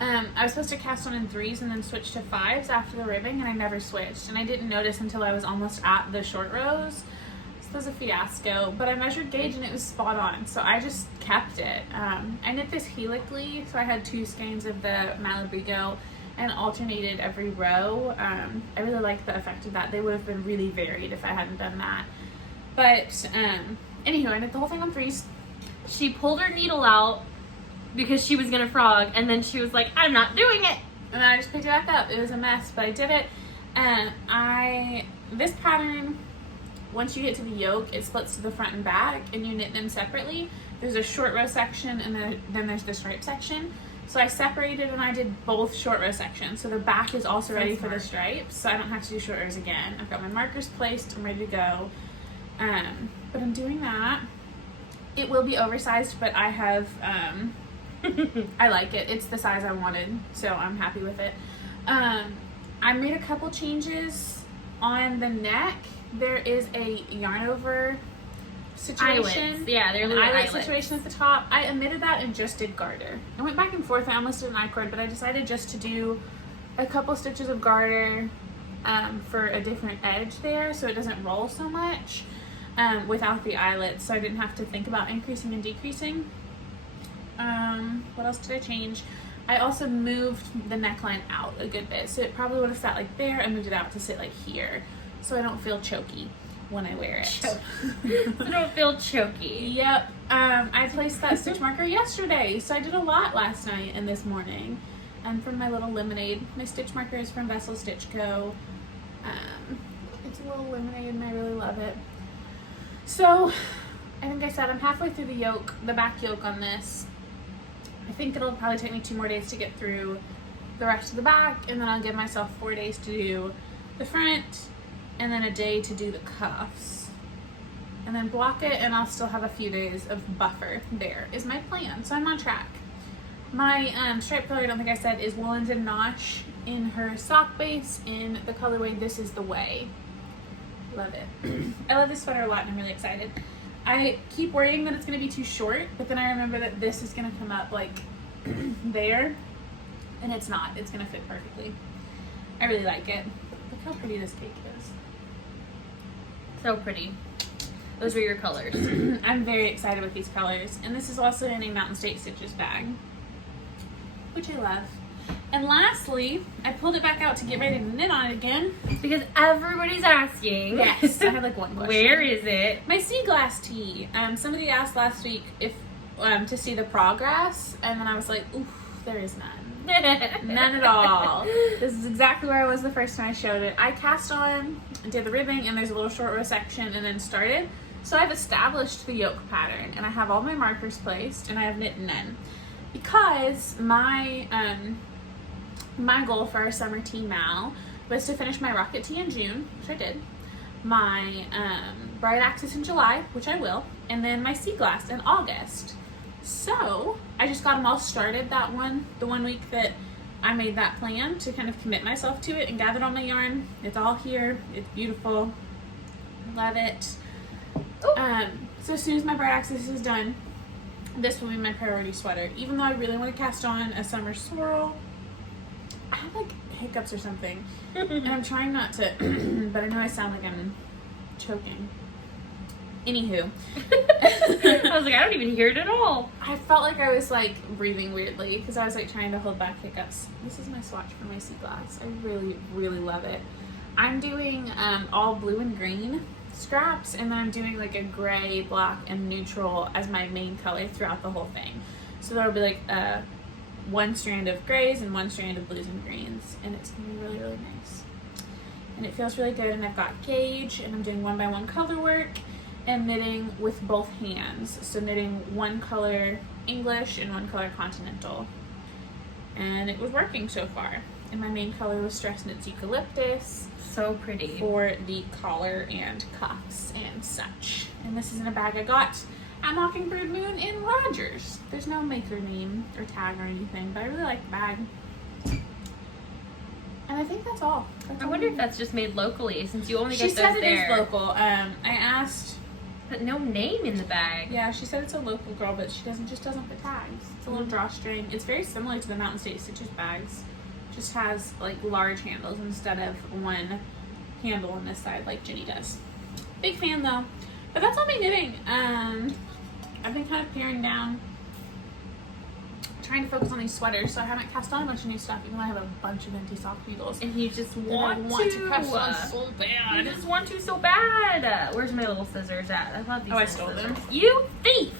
I was supposed to cast on in 3s and then switch to 5s after the ribbing, and I never switched. And I didn't notice until I was almost at the short rows. So it was a fiasco, but I measured gauge and it was spot on, so I just kept it. I knit this helically, so I had 2 skeins of the Malabrigo and alternated every row. I really like the effect of that. They would have been really varied if I hadn't done that. But anywho, I knit the whole thing on 3s. She pulled her needle out because she was gonna frog, and then she was like, I'm not doing it. And then I just picked it back up. It was a mess, but I did it. This pattern, once you get to the yoke, it splits to the front and back, and you knit them separately. There's a short row section, and then there's the stripe section. So I separated and I did both short row sections. So the back is also ready for the stripes, so I don't have to do short rows again. I've got my markers placed. I'm ready to go. But I'm doing that. It will be oversized, but I have, I like it. It's the size I wanted, so I'm happy with it. I made a couple changes on the neck. There is a yarn over situation. Eyelets. Yeah, they're an little eyelet eyelets. situation at the top. I omitted that and just did garter. I went back and forth. I almost did an I-cord, but I decided just to do a couple stitches of garter for a different edge there, so it doesn't roll so much without the eyelets, so I didn't have to think about increasing and decreasing. What else did I change? I also moved the neckline out a good bit, so it probably would have sat like there. I moved it out to sit like here, so I don't feel choky when I wear it. So I don't feel choky. Yep. I placed that stitch marker yesterday, so I did a lot last night and this morning. And from my little lemonade, my stitch marker is from Vessel Stitch Co. It's a little lemonade and I really love it. So, I think I said I'm halfway through the yoke, the back yoke on this. I think it'll probably take me 2 more days to get through the rest of the back, and then I'll give myself 4 days to do the front, and then a day to do the cuffs. And then block it, and I'll still have a few days of buffer. There is my plan, so I'm on track. My stripe color, I don't think I said, is Woolens and Nosh in her sock base in the colorway This Is the Way. Love it. I love this sweater a lot, and I'm really excited. I keep worrying that it's going to be too short, but then I remember that this is going to come up like there, and it's not. It's going to fit perfectly. I really like it. Look how pretty this cake is. So pretty. Those are your colors. I'm very excited with these colors, and this is also in a Mountain State Stitches bag, which I love. And lastly, I pulled it back out to get ready to knit on it again. Because everybody's asking. Yes, I had like one question. Where is it? My sea glass tee. Somebody asked last week if to see the progress, and then I was like, oof, there is none. None at all. This is exactly where I was the first time I showed it. I cast on, did the ribbing, and there's a little short row section, and then started. So I've established the yoke pattern, and I have all my markers placed, and I have knit none. Because my goal for our summer tee now was to finish my rocket tee in June, which I did, my bright axis in July, which I will, and then my sea glass in August. So I just got them all started the one week that I made that plan to kind of commit myself to it, and gathered all my yarn. It's all here. It's beautiful. Love it. So as soon as my bright axis is done, this will be my priority sweater. Even though I really want to cast on a summer swirl, I have like hiccups or something, and I'm trying not to, but I know I sound like I'm choking. Anywho. I was like, I don't even hear it at all. I felt like I was like breathing weirdly because I was like trying to hold back hiccups. This is my swatch for my sea glass. I really, really love it. I'm doing all blue and green scraps, and then I'm doing like a gray, black, and neutral as my main color throughout the whole thing. So there'll be like one strand of grays and one strand of blues and greens, and it's gonna be really, really nice. And it feels really good, and I've got gauge, and I'm doing 1x1 color work and knitting with both hands. So knitting one color English and one color continental. And it was working so far. And my main color was Stress Knits Eucalyptus. So pretty. For the collar and cuffs and such. And this is in a bag I got at Mockingbird Moon in Rogers. There's no maker name or tag or anything, but I really like the bag. And I think that's all. I wonder if that's just made locally, since you only get those there. She said it is local. I asked. But no name in the bag. Yeah, she said it's a local girl, but she doesn't put tags. It's a little drawstring. It's very similar to the Mountain State Stitches bags. Just has like large handles instead of one handle on this side like Ginny does. Big fan though. But that's all my knitting. I've been kind of paring down, trying to focus on these sweaters, so I haven't cast on a bunch of new stuff, even though I have a bunch of empty sock needles. And you just want to cast on so bad. You just want to so bad. Where's my little scissors at? I love these. Oh, I stole them. You thief!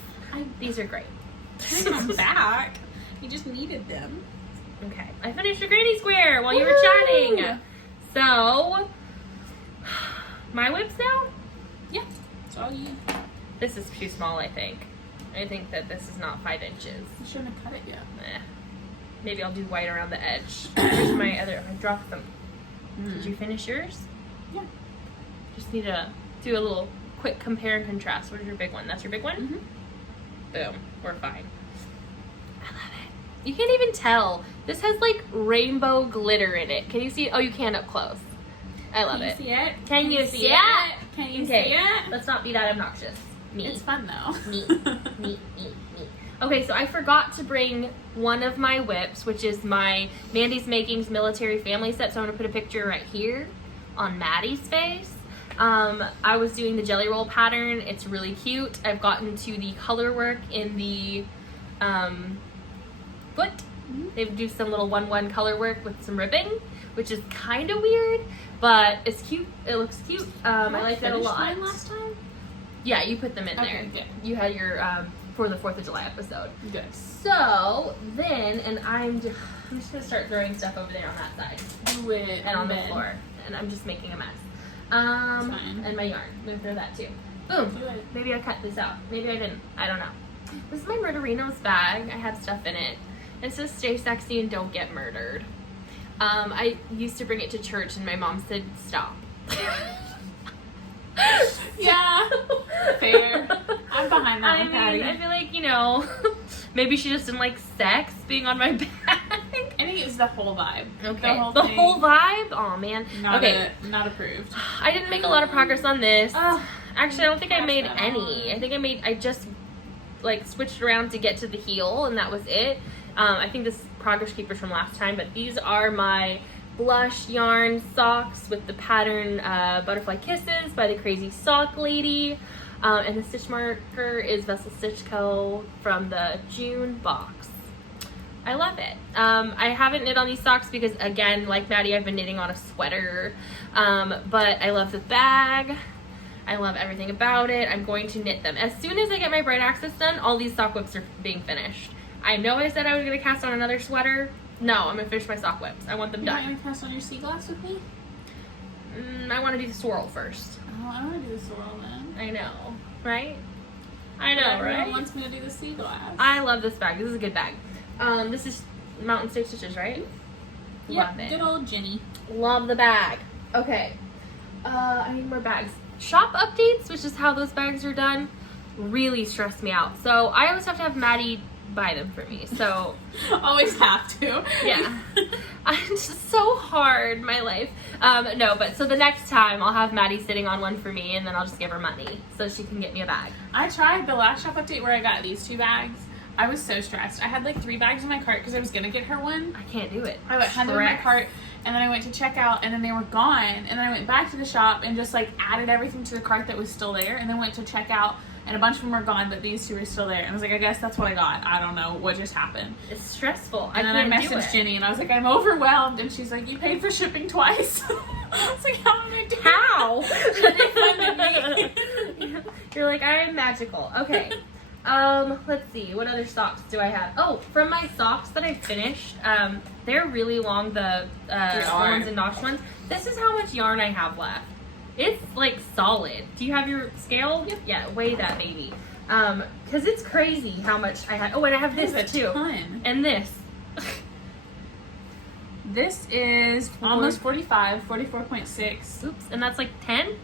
These are great. Turn them back. You just needed them. Okay, I finished a granny square while you were chatting. So, my whips now? Yeah, it's all you. This is too small, I think. I think that this is not 5 inches. You shouldn't have cut it yet. Maybe I'll do white around the edge. Here's my other, I dropped them. Did you finish yours? Yeah. Just need to do a little quick compare and contrast. What is your big one? That's your big one? Mm-hmm. Boom, we're fine. I love it. You can't even tell. This has like rainbow glitter in it. Can you see it? Oh, you can up close. I love it. Can you see it? Can you see it? Can you see it? Let's not be that obnoxious. Me. It's fun though. Me. Okay, so I forgot to bring one of my whips, which is my Mandy's Makings Military Family Set. So I'm gonna put a picture right here on Maddie's face. I was doing the jelly roll pattern. It's really cute. I've gotten to the color work in the foot. They do some little 1-1 color work with some ribbing, which is kind of weird, but it's cute. It looks cute. I like that a lot. Mine last time? Yeah, you put them in there. Good. You had your for the 4th of July episode. Good. So then, and I'm just gonna start throwing stuff over there on that side. Do it. And on the floor. And I'm just making a mess. Fine. And my yarn. I'm gonna throw that too. Boom. Do it. Maybe I cut this out. Maybe I didn't. I don't know. This is my Merino's bag. I had stuff in it. It says stay sexy and don't get murdered. I used to bring it to church and my mom said stop. Yeah. Fair. I'm behind that one, Patty. I feel like, you know, maybe she just didn't like sex being on my back. I think it's the whole vibe. Okay. The whole vibe? Oh man. Not approved. I didn't make a lot of progress on this. Actually, I don't think I made that any. on. I just like switched around to get to the heel and that was it. I think this progress keeper's from last time, but these are my blush yarn socks with the pattern Butterfly Kisses by the Crazy Sock Lady. And the stitch marker is Vessel Stitch Co. from the June box. I love it. I haven't knit on these socks because, again, like Maddie, I've been knitting on a sweater. But I love the bag. I love everything about it. I'm going to knit them. As soon as I get my bright access done, all these sock whips are being finished. I know I said I was going to cast on another sweater. No, I'm going to finish my sock whips. I want them done. You want to cast on your sea glass with me? I want to do the swirl first. Oh, I want to do the swirl then. I know, right? I know, right? Everyone wants me to do the sea glass. I love this bag. This is a good bag. This is Mountain State Stitches, right? Yep, Love it. good old Jenny. Love the bag. Okay. I need more bags. Shop updates, which is how those bags are done, really stress me out. So I always have to have Maddie buy them for me. So always have to. Yeah. I'm just so hard, my life. No, but so the next time I'll have Maddie sitting on one for me, and then I'll just give her money so she can get me a bag. I tried the last shop update where I got these 2 bags. I was so stressed. I had like 3 bags in my cart because I was gonna get her one. I can't do it. I had them in my cart, and then I went to check out, and then they were gone. And then I went back to the shop and just like added everything to the cart that was still there, and then went to check out, and a bunch of them were gone, but these 2 were still there. And I was like, I guess that's what I got. I don't know what just happened. It's stressful. And then I messaged Jenny, and I was like, I'm overwhelmed. And she's like, you paid for shipping twice. I was like, how am I doing? How? They funded me. You're like, I am magical. Okay. Let's see. What other socks do I have? Oh, from my socks that I finished, they're really long, the Woolens and Nosh ones. This is how much yarn I have left. It's like solid. Do you have your scale? Yep. Yeah, weigh that baby. Because it's crazy how much I had. Oh, and I have this too. Ton. And this. This is almost 45, 44.6. Oops, and that's like 10?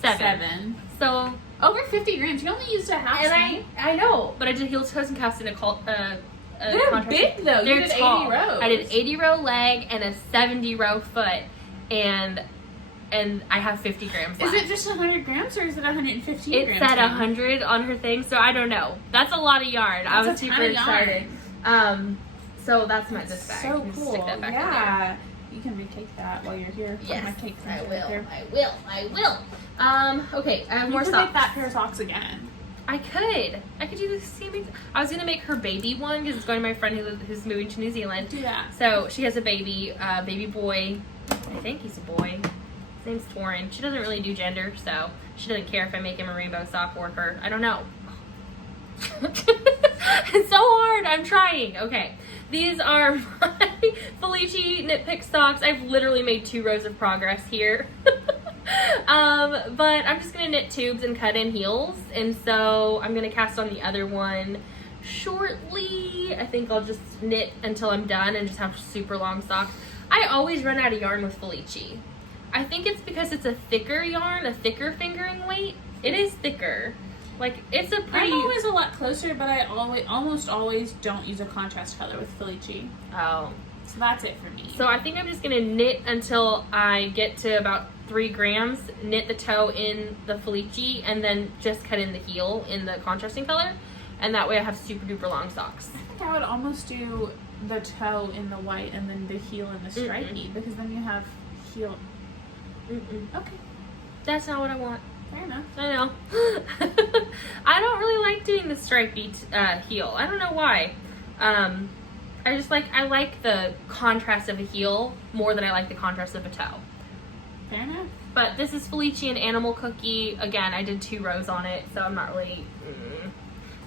7. So over 50 grams. You only used a half. And I know, but I did heel toes and cuffs in they're big though. They're you did tall. 80 rows. I did 80 row leg and a 70 row foot, and I have 50 grams left. Is it just 100 grams or is it 115 it grams? It said 100 on her thing, so I don't know. That's a lot of yarn. I was super excited. So that's this bag. So cool. Stick that back yeah. You can retake that while you're here. Yes, my cake I will. Right I will. Okay, I have more socks. You could socks. make that pair of socks again. I could do the same. I was gonna make her baby one because it's going to my friend who's moving to New Zealand. Do that. So she has a baby boy. I think he's a boy. His name's Torin. She doesn't really do gender, so she doesn't care if I make him a rainbow sock or her. I don't know. It's so hard. I'm trying. Okay. These are my Felici knit pick socks. I've literally made 2 rows of progress here. But I'm just going to knit tubes and cut in heels. And so I'm going to cast on the other one shortly. I think I'll just knit until I'm done and just have super long socks. I always run out of yarn with Felici. I think it's because it's a thicker yarn, a thicker fingering weight. It is thicker. Like, it's a pretty... I'm always a lot closer, but I almost always don't use a contrast color with Felici. Oh. So that's it for me. So I think I'm just going to knit until I get to about 3 grams, knit the toe in the Felici, and then just cut in the heel in the contrasting color. And that way I have super duper long socks. I think I would almost do the toe in the white and then the heel in the stripey, because then you have heel... Okay. That's not what I want. Fair enough. I know. I don't really like doing the stripey heel. I don't know why. I like the contrast of a heel more than I like the contrast of a toe. Fair enough. But this is Felici and Animal Cookie. Again, I did 2 rows on it, so I'm not really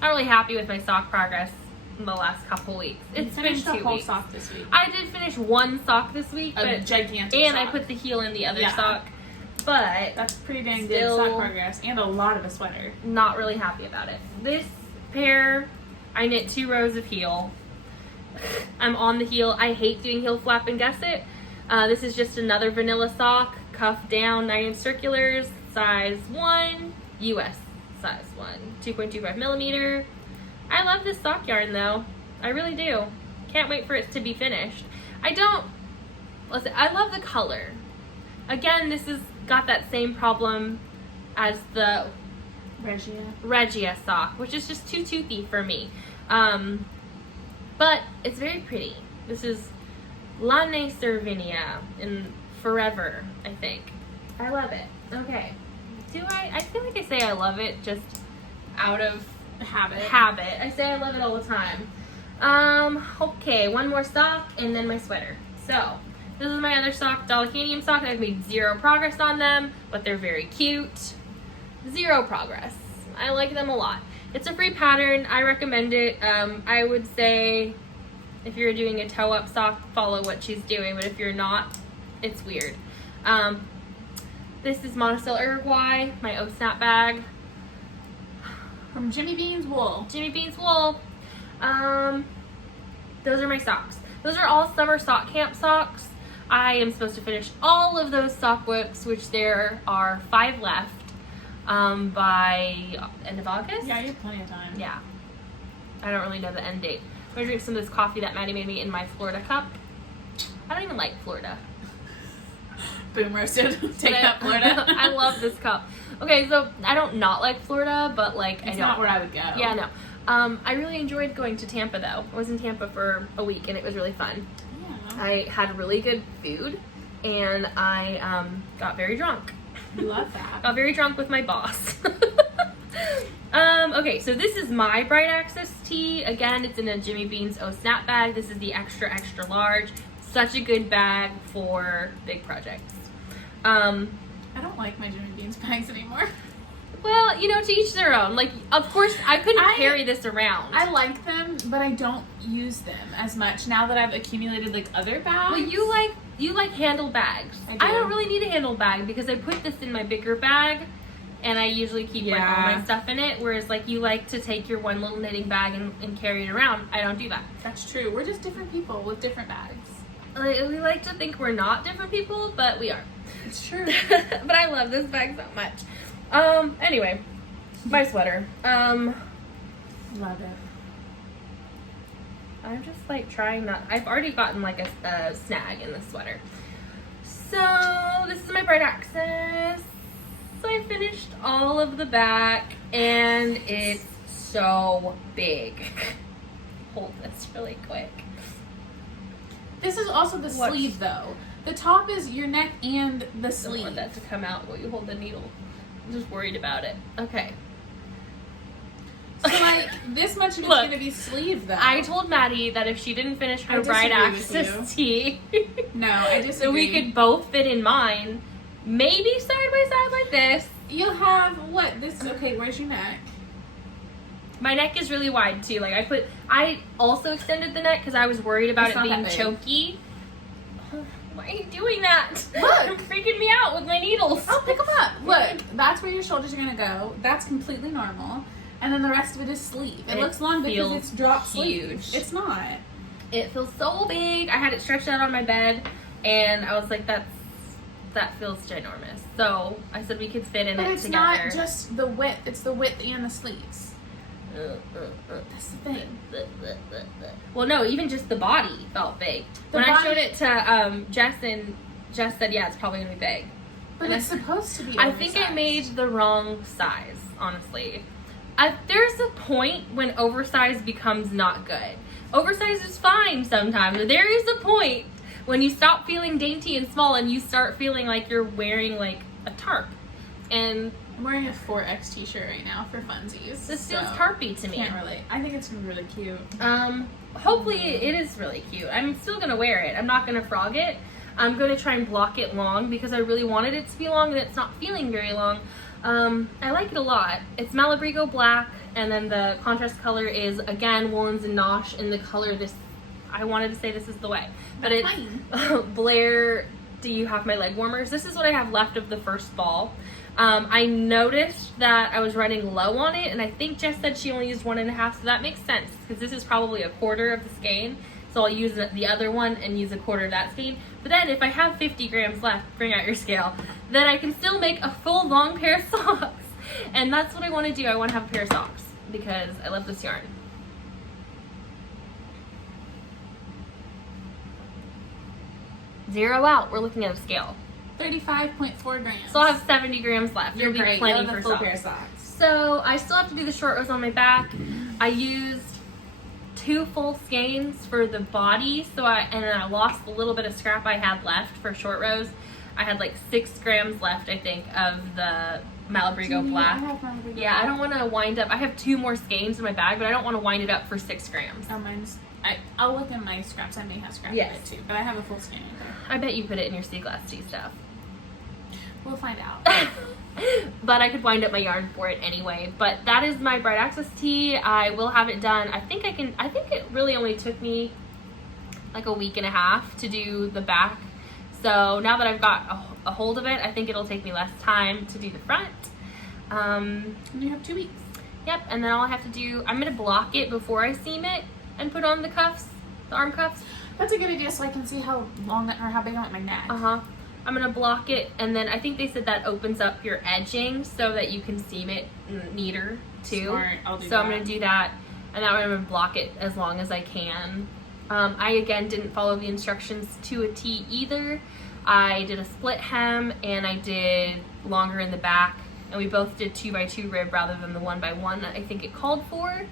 happy with my sock progress in the last couple weeks. It's been 2 weeks. Whole sock this week. I did finish 1 sock this week, a gigantic and sock. I put the heel in the other sock. But that's pretty dang good sock progress, and a lot of a sweater. Not really happy about it. This pair, I knit 2 rows of heel. I'm on the heel. I hate doing heel flap and gusset. This is just another vanilla sock, cuff down, 9-inch circulars, size 1, US size 1, 2.25 millimeter. I love this sock yarn though. I really do. Can't wait for it to be finished. I love the color. Again, this has got that same problem as the Regia sock, which is just too toothy for me. But it's very pretty. This is Lane Cervinia in Forever, I think. I love it. Okay. I feel like I say I love it just out of habit. I say I love it all the time. Okay, one more sock and then my sweater. So, this is my other sock, Dollar-Canium sock. I've made zero progress on them, but they're very cute. Zero progress. I like them a lot. It's a free pattern. I recommend it. I would say if you're doing a toe-up sock, follow what she's doing, but if you're not, it's weird. This is Monocil Uruguay, my O-Snap bag. From Jimmy Bean's Wool. Jimmy Bean's Wool. Those are my socks. Those are all summer sock camp socks. I am supposed to finish all of those sock books, which there are 5 left, by end of August. Yeah, you have plenty of time. Yeah. I don't really know the end date. I'm gonna drink some of this coffee that Maddie made me in my Florida cup. I don't even like Florida. Boom roasted. Take that, Florida. I love this cup. Okay, so I don't not like Florida, but like It's I don't. not where I would go. Yeah, no. I really enjoyed going to Tampa though. I was in Tampa for a week and it was really fun. Yeah. I had really good food and I got very drunk. Love that. Got very drunk with my boss. Okay, so this is my Bright Access tee. Again, it's in a Jimmy Bean's O-Snap bag. This is the extra, extra large. Such a good bag for big projects. I don't like my Jimmy Bean's bags anymore. Well, you know, to each their own. Like, of course, I couldn't carry this around. I like them, but I don't use them as much now that I've accumulated like other bags. Well, you like handle bags. I do. I don't really need a handle bag because I put this in my bigger bag and I usually keep like all my stuff in it. Whereas like you like to take your one little knitting bag and carry it around. I don't do that. That's true. We're just different people with different bags. We like to think we're not different people, but we are. It's true. But I love this bag so much. Anyway, my sweater. Love it. I'm just like trying not. I've already gotten like a snag in the sweater. So this is my Bright Access. So I finished all of the back and it's so big. Hold this really quick. This is also the sleeve though. The top is your neck and the I sleeve. don't want that to come out while you hold the needle. I'm just worried about it. Okay. So like this much of it's going to be sleeve though. I told Maddie that if she didn't finish her Bright Access tee, no, I disagree. so we could both fit in mine, maybe side by side like this. You'll have what? This okay, where's your neck? My neck is really wide too. Like I also extended the neck because I was worried about It's it not being that big. choky. Why are you doing that? Look. You're freaking me out with my needles. Oh, pick them up. Look, that's where your shoulders are going to go. That's completely normal. And then the rest of it is sleeve. It looks long because it's drop sleeve. Huge. It's not. It feels so big. I had it stretched out on my bed and I was like, that feels ginormous. So I said we could fit in But it it's together. not just the width. It's the width and the sleeves. That's the thing. Well, no, even just the body felt big. The when body- I showed it to Jess, and Jess said, yeah, it's probably going to be big. But And it's supposed to be I think I oversized. made the wrong size, honestly. There's a point when oversized becomes not good. Oversized is fine sometimes, but there is a point when you stop feeling dainty and small and you start feeling like you're wearing like a tarp. And I'm wearing a 4X t-shirt right now for funsies. this so feels tarpy to me. Can't relate. I think it's really cute. Hopefully it is really cute. I'm still gonna wear it. I'm not gonna frog it. I'm gonna try and block it long because I really wanted it to be long and it's not feeling very long. I like it a lot. It's Malabrigo black and then the contrast color is again Woolens and Nosh in the color this. I wanted to say this is the way, but That's it's Blair. Do you have my leg warmers? This is what I have left of the first ball. I noticed that I was running low on it, and I think Jess said she only used 1.5, so that makes sense because this is probably a quarter of the skein. So I'll use the other one and use a quarter of that skein. But then if I have 50 grams left, bring out your scale, then I can still make a full long pair of socks. And that's what I want to do. I want to have a pair of socks because I love this yarn. Zero out. We're looking at a scale. 35.4 grams. So I'll have 70 grams left. You're It'll be great. plenty You'll have for a full socks. pair of socks. So I still have to do the short rows on my back. I used 2 full skeins for the body, and then I lost a little bit of scrap I had left for short rows. I had like 6 grams left, I think, of the Malabrigo black. I have Malabrigo yeah, black. I don't want to wind up. I have 2 more skeins in my bag, but I don't want to wind it up for 6 grams. Oh, mine's. I'll look in my scraps. I may have scraps Yes. of it too, but I have a full skein in there. I bet you put it in your sea glass tea stuff. We'll find out. But I could wind up my yarn for it anyway. But that is my Bright Access tee. I will have it done. I think it really only took me like a week and a half to do the back. So now that I've got a hold of it, I think it'll take me less time to do the front. And you have 2 weeks. Yep, and then all I have to do, I'm going to block it before I seam it and put on the cuffs, the arm cuffs. That's a good idea, so I can see how long or how big I want my neck. Uh-huh. I'm going to block it, and then I think they said that opens up your edging so that you can seam it neater too. Smart. I'll do so that. I'm going to do that, and now I'm going to block it as long as I can. I, again, didn't follow the instructions to a T either. I did a split hem, and I did longer in the back, and we both did 2x2 rib rather than the 1x1 that I think it called for.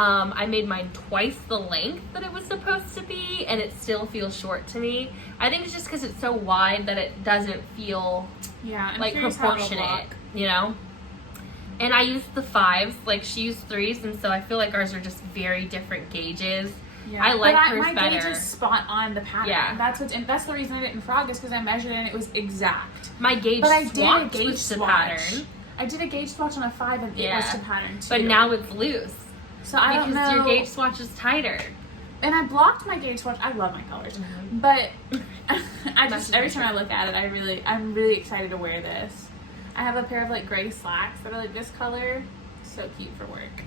I made mine twice the length that it was supposed to be, and it still feels short to me. I think it's just because it's so wide that it doesn't feel I'm like curious how it'll proportionate, look. you know? And I used the 5s, like she used 3s, and so I feel like ours are just very different gauges. Yeah, I like hers my better. gauge is spot on the pattern. Yeah. That's the reason I didn't frog is because I measured it and it was exact. My gauge But I did a swatch gauge was the swatch. pattern. I did a gauge swatch on a 5 and it was to pattern too. But now it's loose. So I don't know. Because your gauge swatch is tighter. And I blocked my gauge swatch. I love my colors, but I just every time I look at it, I'm really excited to wear this. I have a pair of like gray slacks that are like this color, so cute for work.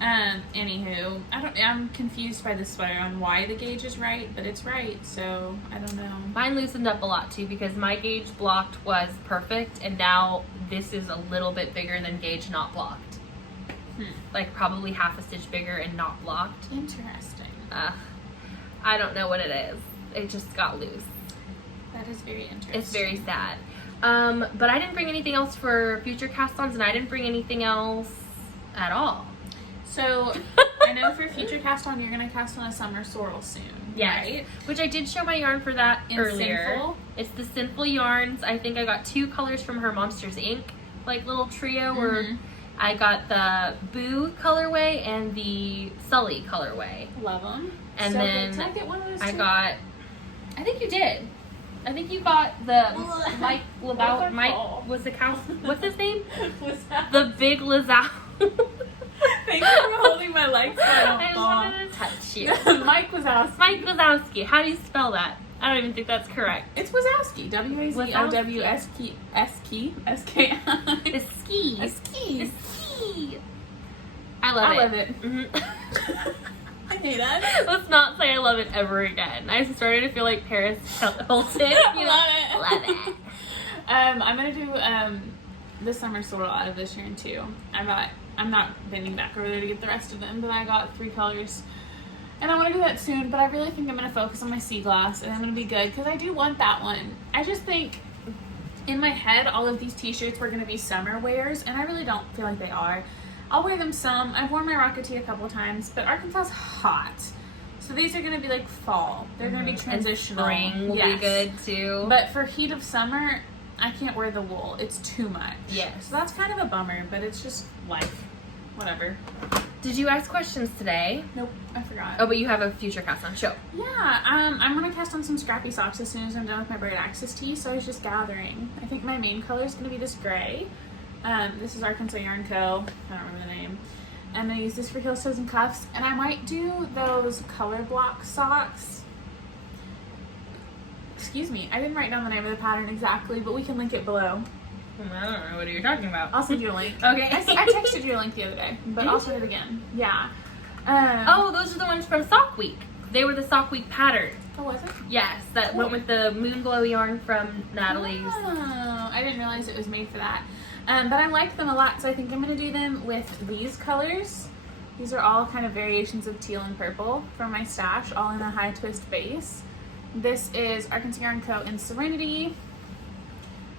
Anywho, I'm confused by the sweater on why the gauge is right, but it's right, so I don't know. Mine loosened up a lot too because my gauge blocked was perfect, and now this is a little bit bigger than gauge not blocked. Like probably half a stitch bigger and not blocked. Interesting. I don't know what it is. It just got loose. That is very interesting. It's very sad. But I didn't bring anything else for future cast-ons, and I didn't bring anything else at all. So I know for future cast on, you're gonna cast on a summer sorrel soon. Yes. Right? Which I did show my yarn for that In earlier. Sinful? It's the Sinful yarns. I think I got 2 colors from her Monsters Inc. like little trio where I got the Boo colorway and the Sully colorway. Love them. And so then did I get one of those? I too? got. I think you did. I think you got the Mike Labout. Mike was the cow. What's his name? The Big Lazao. Thank you for holding my legs so I don't I fall. wanted to touch you. Mike Wazowski. Mike Wazowski. How do you spell that? I don't even think that's correct. It's Wazowski. W-A-Z-O-W-S-K-I. It's ski. A ski. It's ski. I love it. Mm-hmm. I hate that. Let's not say I love it ever again. I started to feel like Paris Hilton. You know? Love it. Love it. I'm gonna do the summer sorrel out of this yarn too. I'm not bending back over there to get the rest of them, but I got 3 colors. And I want to do that soon, but I really think I'm going to focus on my sea glass, and I'm going to be good, because I do want that one. I just think, in my head, all of these t-shirts were going to be summer wears, and I really don't feel like they are. I'll wear them some. I've worn my Rocket Tee a couple times, but Arkansas's hot. So these are going to be like fall. They're going to be transitional. And spring will be good, too. But for heat of summer, I can't wear the wool. It's too much. Yes. So that's kind of a bummer, but it's just life. Whatever. Did you ask questions today? Nope, I forgot. Oh, but you have a future cast on show. Yeah, I'm gonna cast on some scrappy socks as soon as I'm done with my Bright Access tee, so I was just gathering. I think my main color is gonna be this gray. This is Arkansas Yarn Co. I don't remember the name. I'm gonna use this for heel toes and cuffs, and I might do those color block socks. Excuse me, I didn't write down the name of the pattern exactly, but we can link it below. I don't know what you're talking about. I'll send you a link. Okay. I texted you a link the other day, but I'll send it again. Yeah. Oh, those are the ones from Sock Week. They were the Sock Week pattern. Oh, was it? Yes, that went with the Moonglow yarn from Natalie's. Oh, I didn't realize it was made for that. But I like them a lot, so I think I'm going to do them with these colors. These are all kind of variations of teal and purple from my stash, all in a high twist base. This is Arkansas Yarn Co. in Serenity.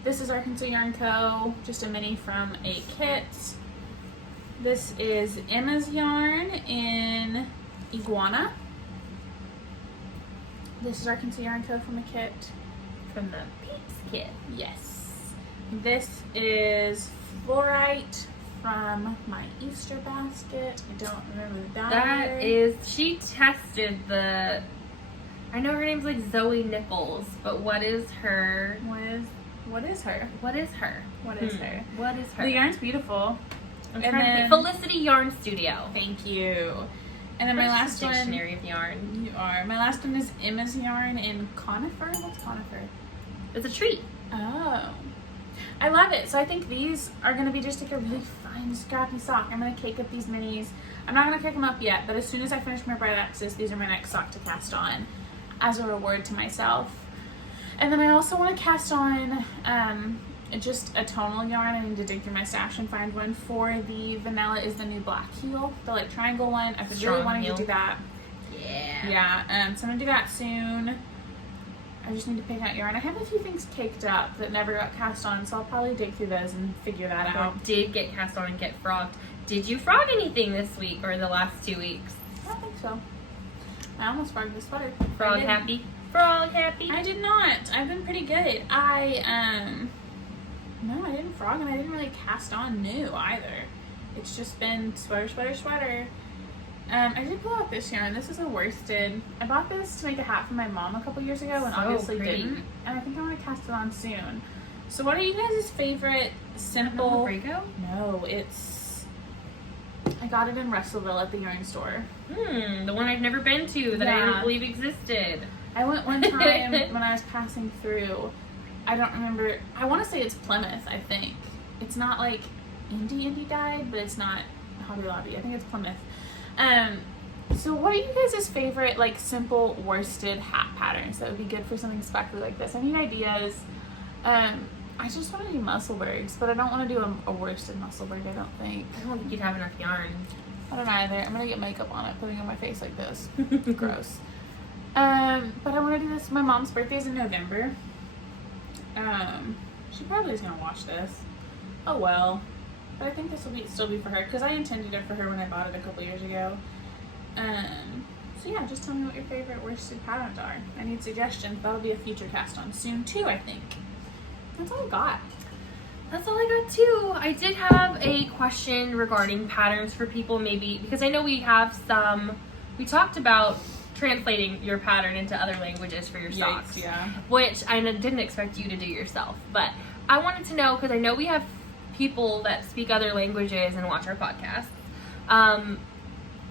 This is Arkansas Yarn Co., just a mini from a kit. This is Emma's yarn in Iguana. This is Arkansas Yarn Co. from a kit. From the Peeps kit. Yes. This is Fluorite from my Easter basket. I don't remember the dollar. That is, she tested the, I know her name's like Zoe Nichols, but what is her? What is her? What is her? What is her? What is her? The yarn's beautiful. I'm And trying to then- think. Felicity Yarn Studio. Thank you. And then my That's last just a one. dictionary of yarn. You are. My last one is Emma's yarn in conifer. What's conifer? It's a treat. Oh. I love it. So I think these are going to be just like a really fine, scrappy sock. I'm going to cake up these minis. I'm not going to cake them up yet, but as soon as I finish my Bright Axis, these are my next sock to cast on as a reward to myself. And then I also want to cast on just a tonal yarn. I need to dig through my stash and find one for the Vanilla is the New Black heel, the like triangle one. I've been really wanting to do that. Yeah. Yeah, so I'm going to do that soon. I just need to pick out yarn. I have a few things caked up that never got cast on, so I'll probably dig through those and figure that out. Did get cast on and get frogged. Did you frog anything this week or the last 2 weeks? I don't think so. I almost frogged the sweater. Frog happy? Frog happy? I did not. I've been pretty good. No, I didn't frog, and I didn't really cast on new either. It's just been sweater, sweater, sweater. I did pull out this yarn. This is a worsted. I bought this to make a hat for my mom a couple years ago and So obviously pretty. didn't. And I think I want to cast it on soon. So what are you guys' favorite simple... Brago? No, it's... I got it in Russellville at the yarn store. The one I've never been to that I Yeah. didn't believe existed. I went one time when I was passing through. I don't remember. I want to say it's Plymouth, I think. It's not like indie dyed, but it's not Hobby Lobby. I think it's Plymouth. So what are you guys' favorite like simple worsted hat patterns that would be good for something sparkly like this? Any ideas? I just want to do Musselbergs, but I don't want to do a worsted Musselberg, I don't think. I don't think you'd have enough yarn. I don't either. I'm gonna get makeup on it, putting it on my face like this. Gross. But I want to do this. My mom's birthday is in November. She probably is gonna watch this. Oh well. But I think this will still be for her because I intended it for her when I bought it a couple years ago. So yeah, just tell me what your favorite worsted patterns are. I need suggestions. That'll be a future cast on soon too, I think. That's all I got. That's all I got too. I did have a question regarding patterns for people maybe, because I know we have some, we talked about translating your pattern into other languages for your socks. Yikes, yeah. Which I didn't expect you to do yourself. But I wanted to know, because I know we have people that speak other languages and watch our podcasts.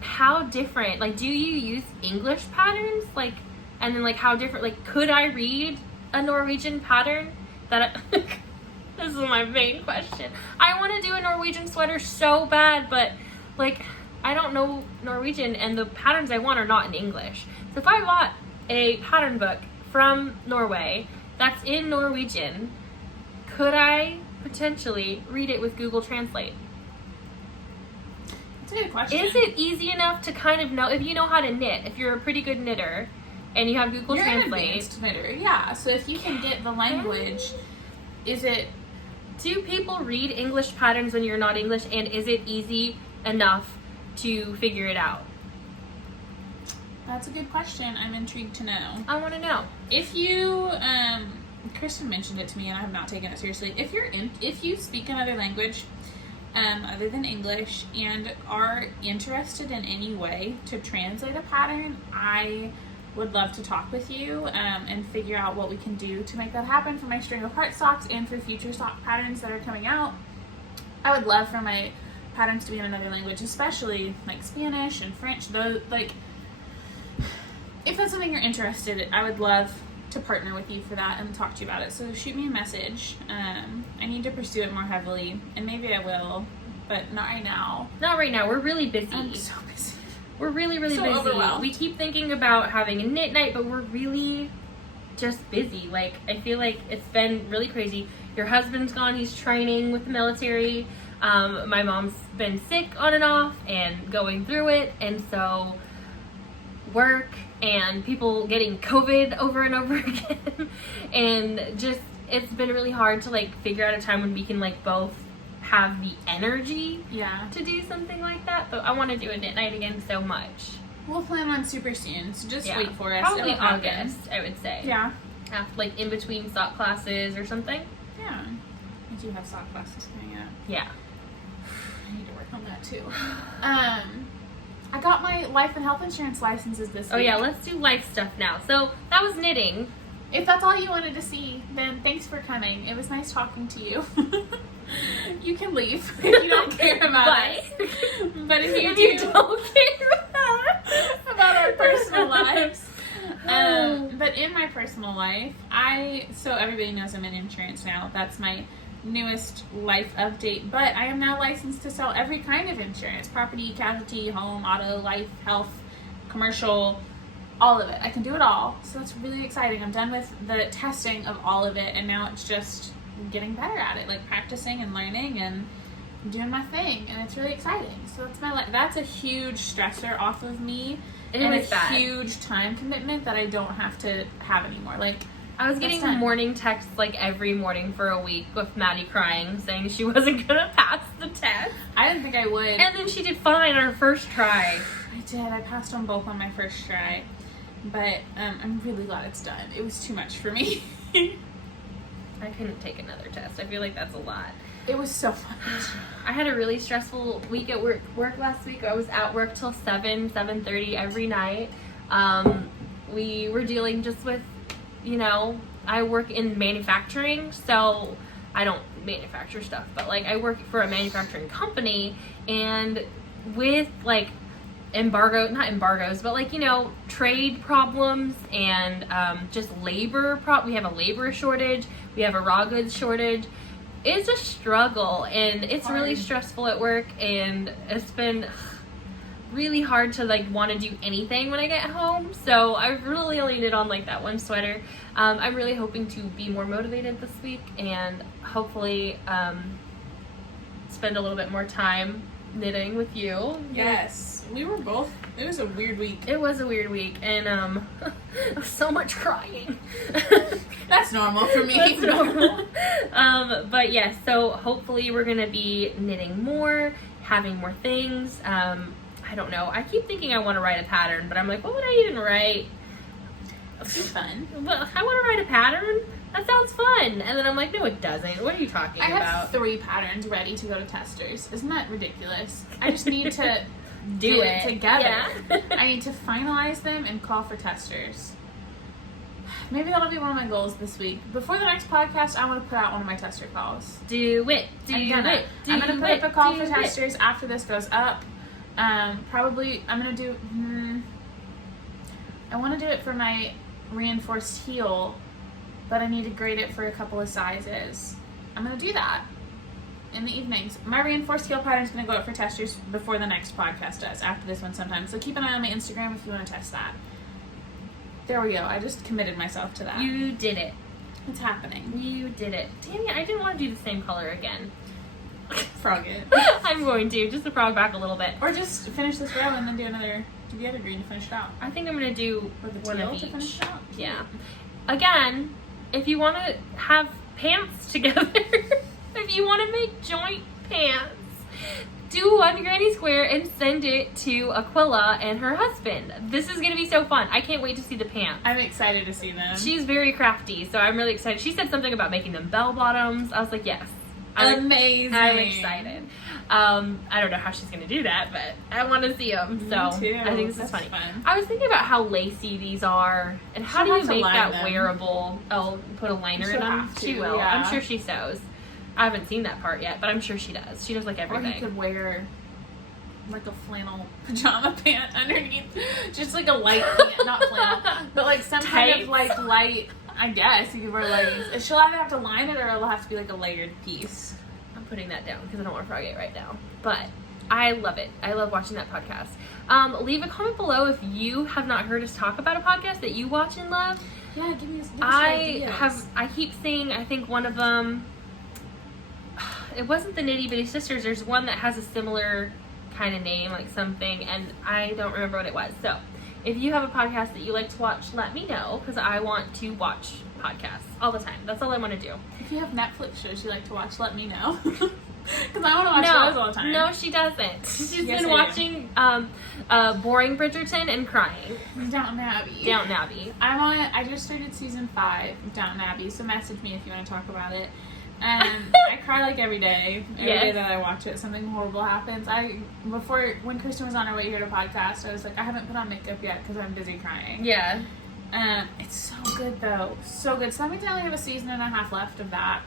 How different, like, do you use English patterns? Like, and then like how different, like, could I read a Norwegian pattern that this is my main question. I want to do a Norwegian sweater so bad, but like I don't know Norwegian and the patterns I want are not in English. So if I bought a pattern book from Norway that's in Norwegian, could I potentially read it with Google Translate? That's a good question. Is it easy enough to kind of know, if you know how to knit, if you're a pretty good knitter and you have Google You're an Translate? advanced knitter, yeah. So if you can get the language, Do people read English patterns when you're not English, and is it easy enough to figure it out? That's a good question. I'm intrigued to know. I want to know. If you, Christen mentioned it to me and I have not taken it seriously. If you speak another language, other than English, and are interested in any way to translate a pattern, I would love to talk with you and figure out what we can do to make that happen for my string of heart socks and for future sock patterns that are coming out. I would love for my patterns to be in another language, especially like Spanish and French. Though, like, if that's something you're interested in, I would love to partner with you for that and talk to you about it. So shoot me a message. I need to pursue it more heavily, and maybe I will, but not right now. Not right now. We're really busy. I'm so busy. We're really, really So busy. overwhelmed. We keep thinking about having a knit night, but we're really just busy. Like, I feel like it's been really crazy. Your husband's gone. He's training with the military. My mom's been sick on and off and going through it. And so work and people getting COVID over and over again. And just, it's been really hard to like figure out a time when we can like both have the energy to do something like that. But I want to do a knit night again so much. We'll plan on super soon, so just wait for us. Probably It'll happen. August, I would say. Yeah. Like in between sock classes or something. Yeah. I do have sock classes coming up. Yeah. I need to work on that too. I got my life and health insurance licenses this week. Oh yeah, let's do life stuff now. So that was knitting. If that's all you wanted to see, then thanks for coming. It was nice talking to you. You can leave if you don't care about us. But if you don't care about our personal lives. But in my personal life, so everybody knows I'm in insurance now. That's my newest life update. But I am now licensed to sell every kind of insurance: property, casualty, home, auto, life, health, commercial, all of it. I can do it all. So that's really exciting. I'm done with the testing of all of it, and now it's just getting better at it, like practicing and learning and doing my thing, and it's really exciting. So that's my life. That's a huge stressor off of me. And a huge time commitment that I don't have to have anymore. Like, I was getting morning texts like every morning for a week with Maddie crying, saying she wasn't gonna pass the test. I didn't think I would. And then she did fine on her first try. I did. I passed on both on my first try. But I'm really glad it's done. It was too much for me. I couldn't take another test. I feel like that's a lot. It was so fun. I had a really stressful week at work last week. I was at work till 7:30 every night. We were dealing just with, I work in manufacturing, so I don't manufacture stuff, but like I work for a manufacturing company, and with like not embargoes, but like, trade problems and just labor we have a labor shortage, we have a raw goods shortage. It's a struggle, and it's really stressful at work, and it's been really hard to like want to do anything when I get home. So I've really only knit on like that one sweater. I'm really hoping to be more motivated this week, and hopefully spend a little bit more time knitting with you. Yes, we were both. It was a weird week. It was a weird week, and so much crying. That's normal for me. That's normal. But yes, so hopefully we're gonna be knitting more, having more things. I don't know. I keep thinking I want to write a pattern, but I'm like, what would I even write? It'd be fun. Well, I want to write a pattern. That sounds fun. And then I'm like, no, it doesn't. What are you talking about? I have 3 patterns ready to go to testers. Isn't that ridiculous? I just need to do it together. Yeah. I need to finalize them and call for testers. Maybe that'll be one of my goals this week. Before the next podcast, I want to put out one of my tester calls. Do it. I'm gonna put up a call for testers after this goes up. Probably I'm gonna do. I want to do it for my reinforced heel, but I need to grade it for a couple of sizes. I'm gonna do that in the evenings. My reinforced heel pattern is gonna go up for testers before the next podcast does. After this one, sometime. So keep an eye on my Instagram if you want to test that. There we go. I just committed myself to that. You did it. It's happening. You did it. Damn it! I didn't want to do the same color again. Frog it. I'm going to, just to frog back a little bit. Or just finish this row and then do the other green to finish it out. I think I'm going to do one of each. To finish it out. Yeah. Again, if you want to have pants together, if you want to make joint pants, do one granny square and send it to Aquila and her husband. This is going to be so fun. I can't wait to see the pants. I'm excited to see them. She's very crafty, so I'm really excited. She said something about making them bell bottoms. I was like, yes. Amazing. I'm excited. I don't know how she's going to do that, but I want to see them. So Me too. I think this is funny. Fun. I was thinking about how lacy these are and how do you make that wearable? Oh, put a liner in them? She will. Yeah. I'm sure she sews. I haven't seen that part yet, but I'm sure she does. She does like everything. Or you could wear like a flannel pajama pant underneath. Just like a light pant, not flannel, but like some kind of like light. I guess you could wear leggings. She'll either have to line it or it'll have to be like a layered piece. I'm putting that down because I don't want to frog it right now. But I love it. I love watching that podcast. Leave a comment below if you have not heard us talk about a podcast that you watch and love. Yeah, give us ideas. I keep seeing, I think one of them, it wasn't the Knitty Boh Sisters. There's one that has a similar kind of name, like something, and I don't remember what it was. So if you have a podcast that you like to watch, let me know, because I want to watch podcasts all the time. That's all I want to do. If you have Netflix shows you like to watch, let me know. Because I want to watch those all the time. No, she doesn't. She's Yes, been watching Boring Bridgerton and crying. Downton Abbey. I just started season 5 of Downton Abbey, so message me if you want to talk about it. And I cry like every day. Every day that I watch it, something horrible happens. When Christen was on her way here to podcast, I was like, I haven't put on makeup yet because I'm busy crying. Yeah. It's so good though. So good. So that means I only have a season and a half left of that,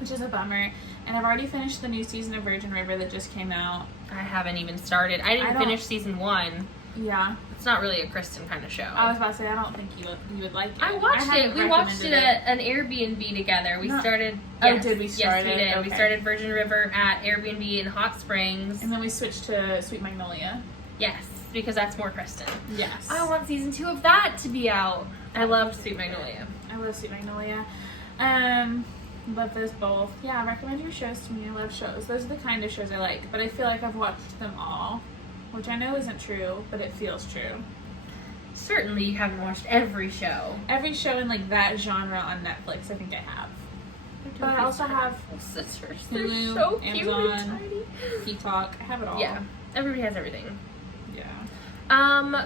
which is a bummer. And I've already finished the new season of Virgin River that just came out. I haven't even started. I didn't finish season 1. Yeah. It's not really a Christen kind of show. I was about to say, I don't think you would like it. I watched it. We watched it at an Airbnb together. We started... Yes, did we start it? Yes, we did. Okay. We started Virgin River at Airbnb in Hot Springs. And then we switched to Sweet Magnolia. Yes, because that's more Christen. Yes. I want season 2 of that to be out. I loved Sweet Magnolia. I love Sweet Magnolia. Love those both. Yeah, recommend your shows to me. I love shows. Those are the kind of shows I like. But I feel like I've watched them all, which I know isn't true, but it feels true. Certainly you haven't watched every show. Every show in like that genre on Netflix, I think I have. But I also have sisters. They're Hulu, so cute Amazon, and tiny. Peacock. I have it all. Yeah, everybody has everything. Yeah.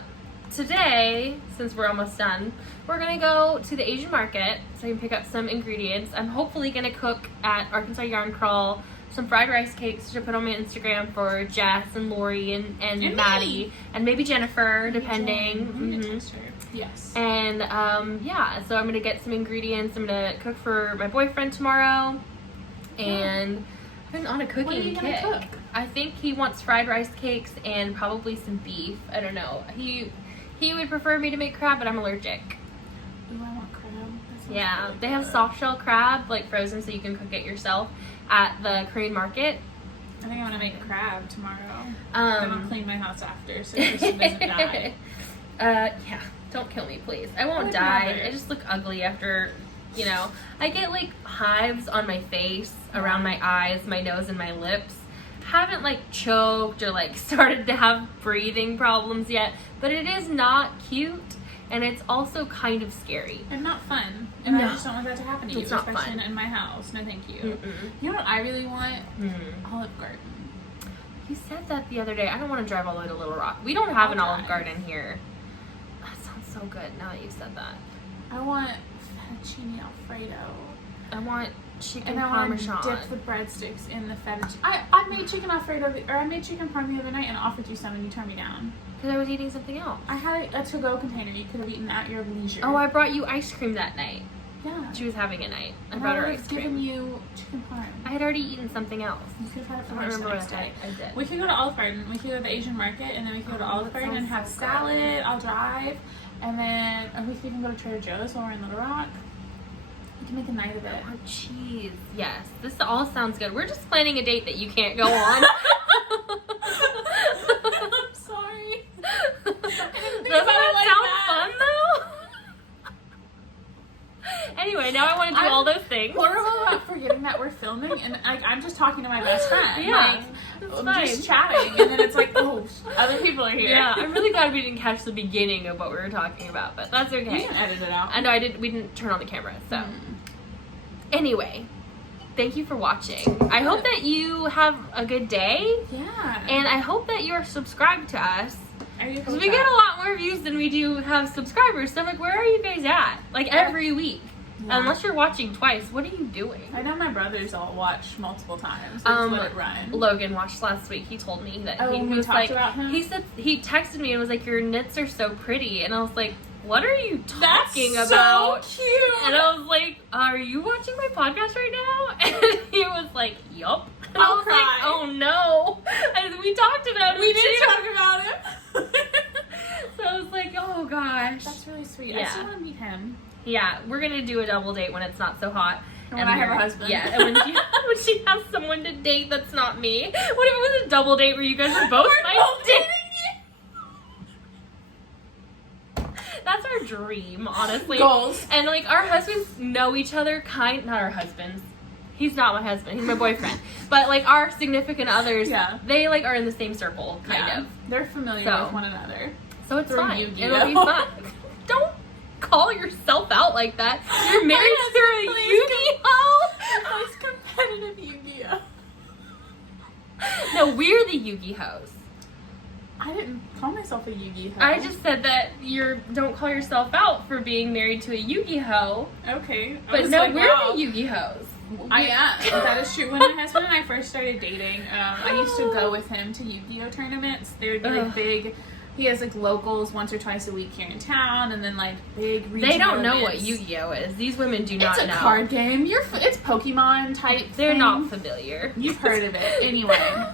Today, since we're almost done, we're gonna go to the Asian market so I can pick up some ingredients. I'm hopefully gonna cook at Arkansas Yarn Crawl some fried rice cakes to put on my Instagram for Jess and Lori and Maddie and maybe Jennifer, depending. Mm-hmm. Yes. And yeah, so I'm gonna get some ingredients. I'm gonna cook for my boyfriend tomorrow, and I've been on a cooking What are you kick. gonna cook? I think he wants fried rice cakes and probably some beef. I don't know. He would prefer me to make crab, but I'm allergic. Ooh, I want crab. Yeah, really they have soft shell crab, like frozen, so you can cook it yourself at the Korean market. I think I want to make crab tomorrow. I'm gonna clean my house after, so Christen doesn't die. Yeah, don't kill me, please. I won't die. I just look ugly after, I get like hives on my face, around my eyes, my nose, and my lips. Haven't like choked or like started to have breathing problems yet, but it is not cute, and it's also kind of scary and not fun. And I just don't want that to happen to you, it's not especially fun. in my house. No, thank you. Mm-mm. You know what I really want? Olive Garden. You said that the other day. I don't want to drive all the way to Little Rock. We don't have an Olive Garden here. That sounds so good now that you said that. I want fettuccine Alfredo. I want chicken and I parmesan. want to dip the breadsticks in the fettuccine. I made chicken Alfredo, or I made chicken parm the other night and offered you some and you turned me down. Because I was eating something else. I had a to-go container you could have eaten at your leisure. Oh, I brought you ice cream that night. Yeah. She was having a night. I brought her ice cream. given you chicken parm. I had already eaten something else. You could have had it for I don't lunch the remember next what day. I did. We could go to Olive Garden. We could go to the Asian market, and then we could go to Olive Garden and have salad. I'll drive. And then, or we could even go to Trader Joe's while we're in Little Rock. We can make a night of it. Oh, jeez. Yes. This all sounds good. We're just planning a date that you can't go on. I'm sorry. Doesn't that sound fun, though? Anyway, now I want to do all those things. Horrible about forgetting that we're filming, and like I'm just talking to my best friend. Yeah, like, just chatting, and then it's like, oh, other people are here. Yeah, I'm really glad we didn't catch the beginning of what we were talking about, but that's okay. You can edit it out. I know we didn't turn on the camera, so. Anyway, thank you for watching. I hope that you have a good day. Yeah. And I hope that you're subscribed to us. Because we get a lot more views than we do have subscribers. So I'm like, where are you guys at? Like every week. Yeah. Unless you're watching twice, what are you doing? I know my brothers all watch multiple times. Just let it run. Logan watched last week. He told me that he was like, about him? He said he texted me and was like, your knits are so pretty, and I was like, what are you talking about? So cute. And I was like, are you watching my podcast right now? And he was like, yup. And I was like, oh no. And we talked about it. We did talk about it. So I was like, oh gosh. That's really sweet. Yeah. I still want to meet him. Yeah, we're gonna do a double date when it's not so hot. And when I have a husband. Yeah, and when she has someone to date that's not me. What if it was a double date where you guys are both dating you? That's our dream, honestly. Goals. And like our husbands know each other not our husbands. He's not my husband, he's my boyfriend. But like our significant others, they like are in the same circle, kind of. They're familiar with one another. So it's fine. Yu-Gi-Oh. It'll be fun. Don't call yourself out like that. You're married to a Yu-Gi-Oh! Most competitive Yu-Gi-Oh. No, we're the Yu-Gi-Ohs. I didn't call myself a Yu-Gi-Oh. I just said that don't call yourself out for being married to a Yu-Gi-Oh. Okay. But no, we're the Yu-Gi-Ohs. I am. That is true. When my husband and I first started dating, I used to go with him to Yu-Gi-Oh tournaments. They would be like big. He has like locals once or twice a week here in town, and then like big regional They don't know events. what Yu-Gi-Oh is. These women do not know. It's a card game. It's Pokemon type. They're thing. not familiar. You've heard of it anyway.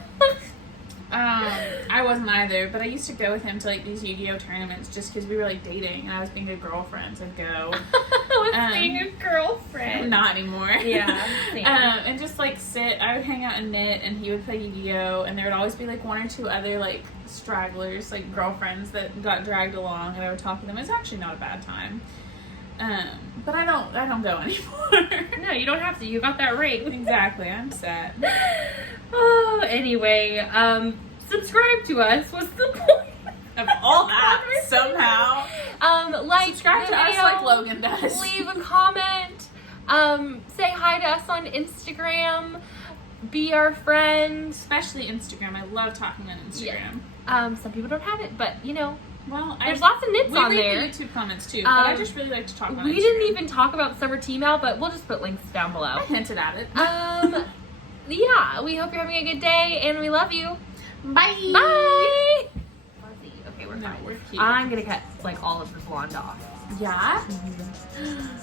I wasn't either, but I used to go with him to like these Yu-Gi-Oh tournaments just because we were like dating, and I was being a girlfriend, so go. Being a girlfriend. Not anymore. Yeah. And just like sit. I would hang out and knit, and he would play Yu-Gi-Oh, and there would always be like one or two other like stragglers, like girlfriends that got dragged along, and I would talk to them. It was actually not a bad time. But I don't go anymore. No, you don't have to. You got that ring. Exactly. I'm set. Oh, anyway, subscribe to us. What's the point Of all that, somehow. Like, Subscribe to us like Logan does. Leave a comment. Say hi to us on Instagram. Be our friend. Especially Instagram. I love talking on Instagram. Yeah. Some people don't have it, but you know. Well, there's lots of knits on there. there. We read the YouTube comments too, but I just really like to talk on Instagram. We didn't even talk about summer tea mail, but we'll just put links down below. I hinted at it. Yeah, we hope you're having a good day, and we love you. Bye. Bye. Okay, we're fine. We're cute. I'm gonna cut like all of the blonde off. Yeah?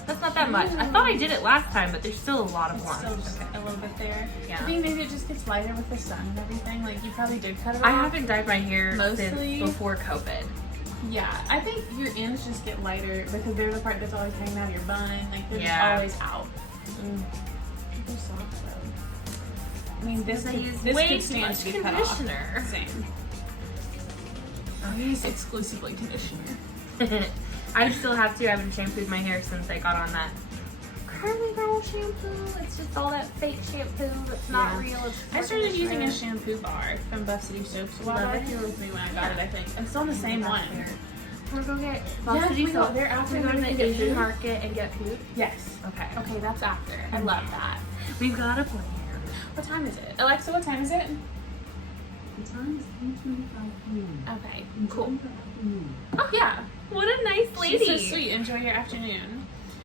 That's not that much. I thought I did it last time, but there's still a lot of blonde. Still just a little bit there. Yeah. I think maybe it just gets lighter with the sun and everything. Like, you probably did cut it off. I haven't dyed my hair Mostly since before COVID. Yeah, I think your ends just get lighter because they're the part that's always hanging out of your bun. Like, they're just always out. They're soft though. I mean, this I use this way could too stand much to be cut off. conditioner. Same. I use exclusively conditioner. I still have to. I haven't shampooed my hair since I got on that curly girl shampoo. It's just all that fake shampoo that's not real. I started using a shampoo bar from Buff City Soaps a while back. You were with me when I got it, I think. And it's on the same one. We're going to get Buff City Soaps. They're after we go to we the get Asian food. market and get food. Yes. Okay. Okay, that's after. I love that. We've got a plan. What time is it? Alexa, what time is it? The time is 3:25 p.m. Okay, cool. Oh, yeah. What a nice lady. She's so sweet. Enjoy your afternoon.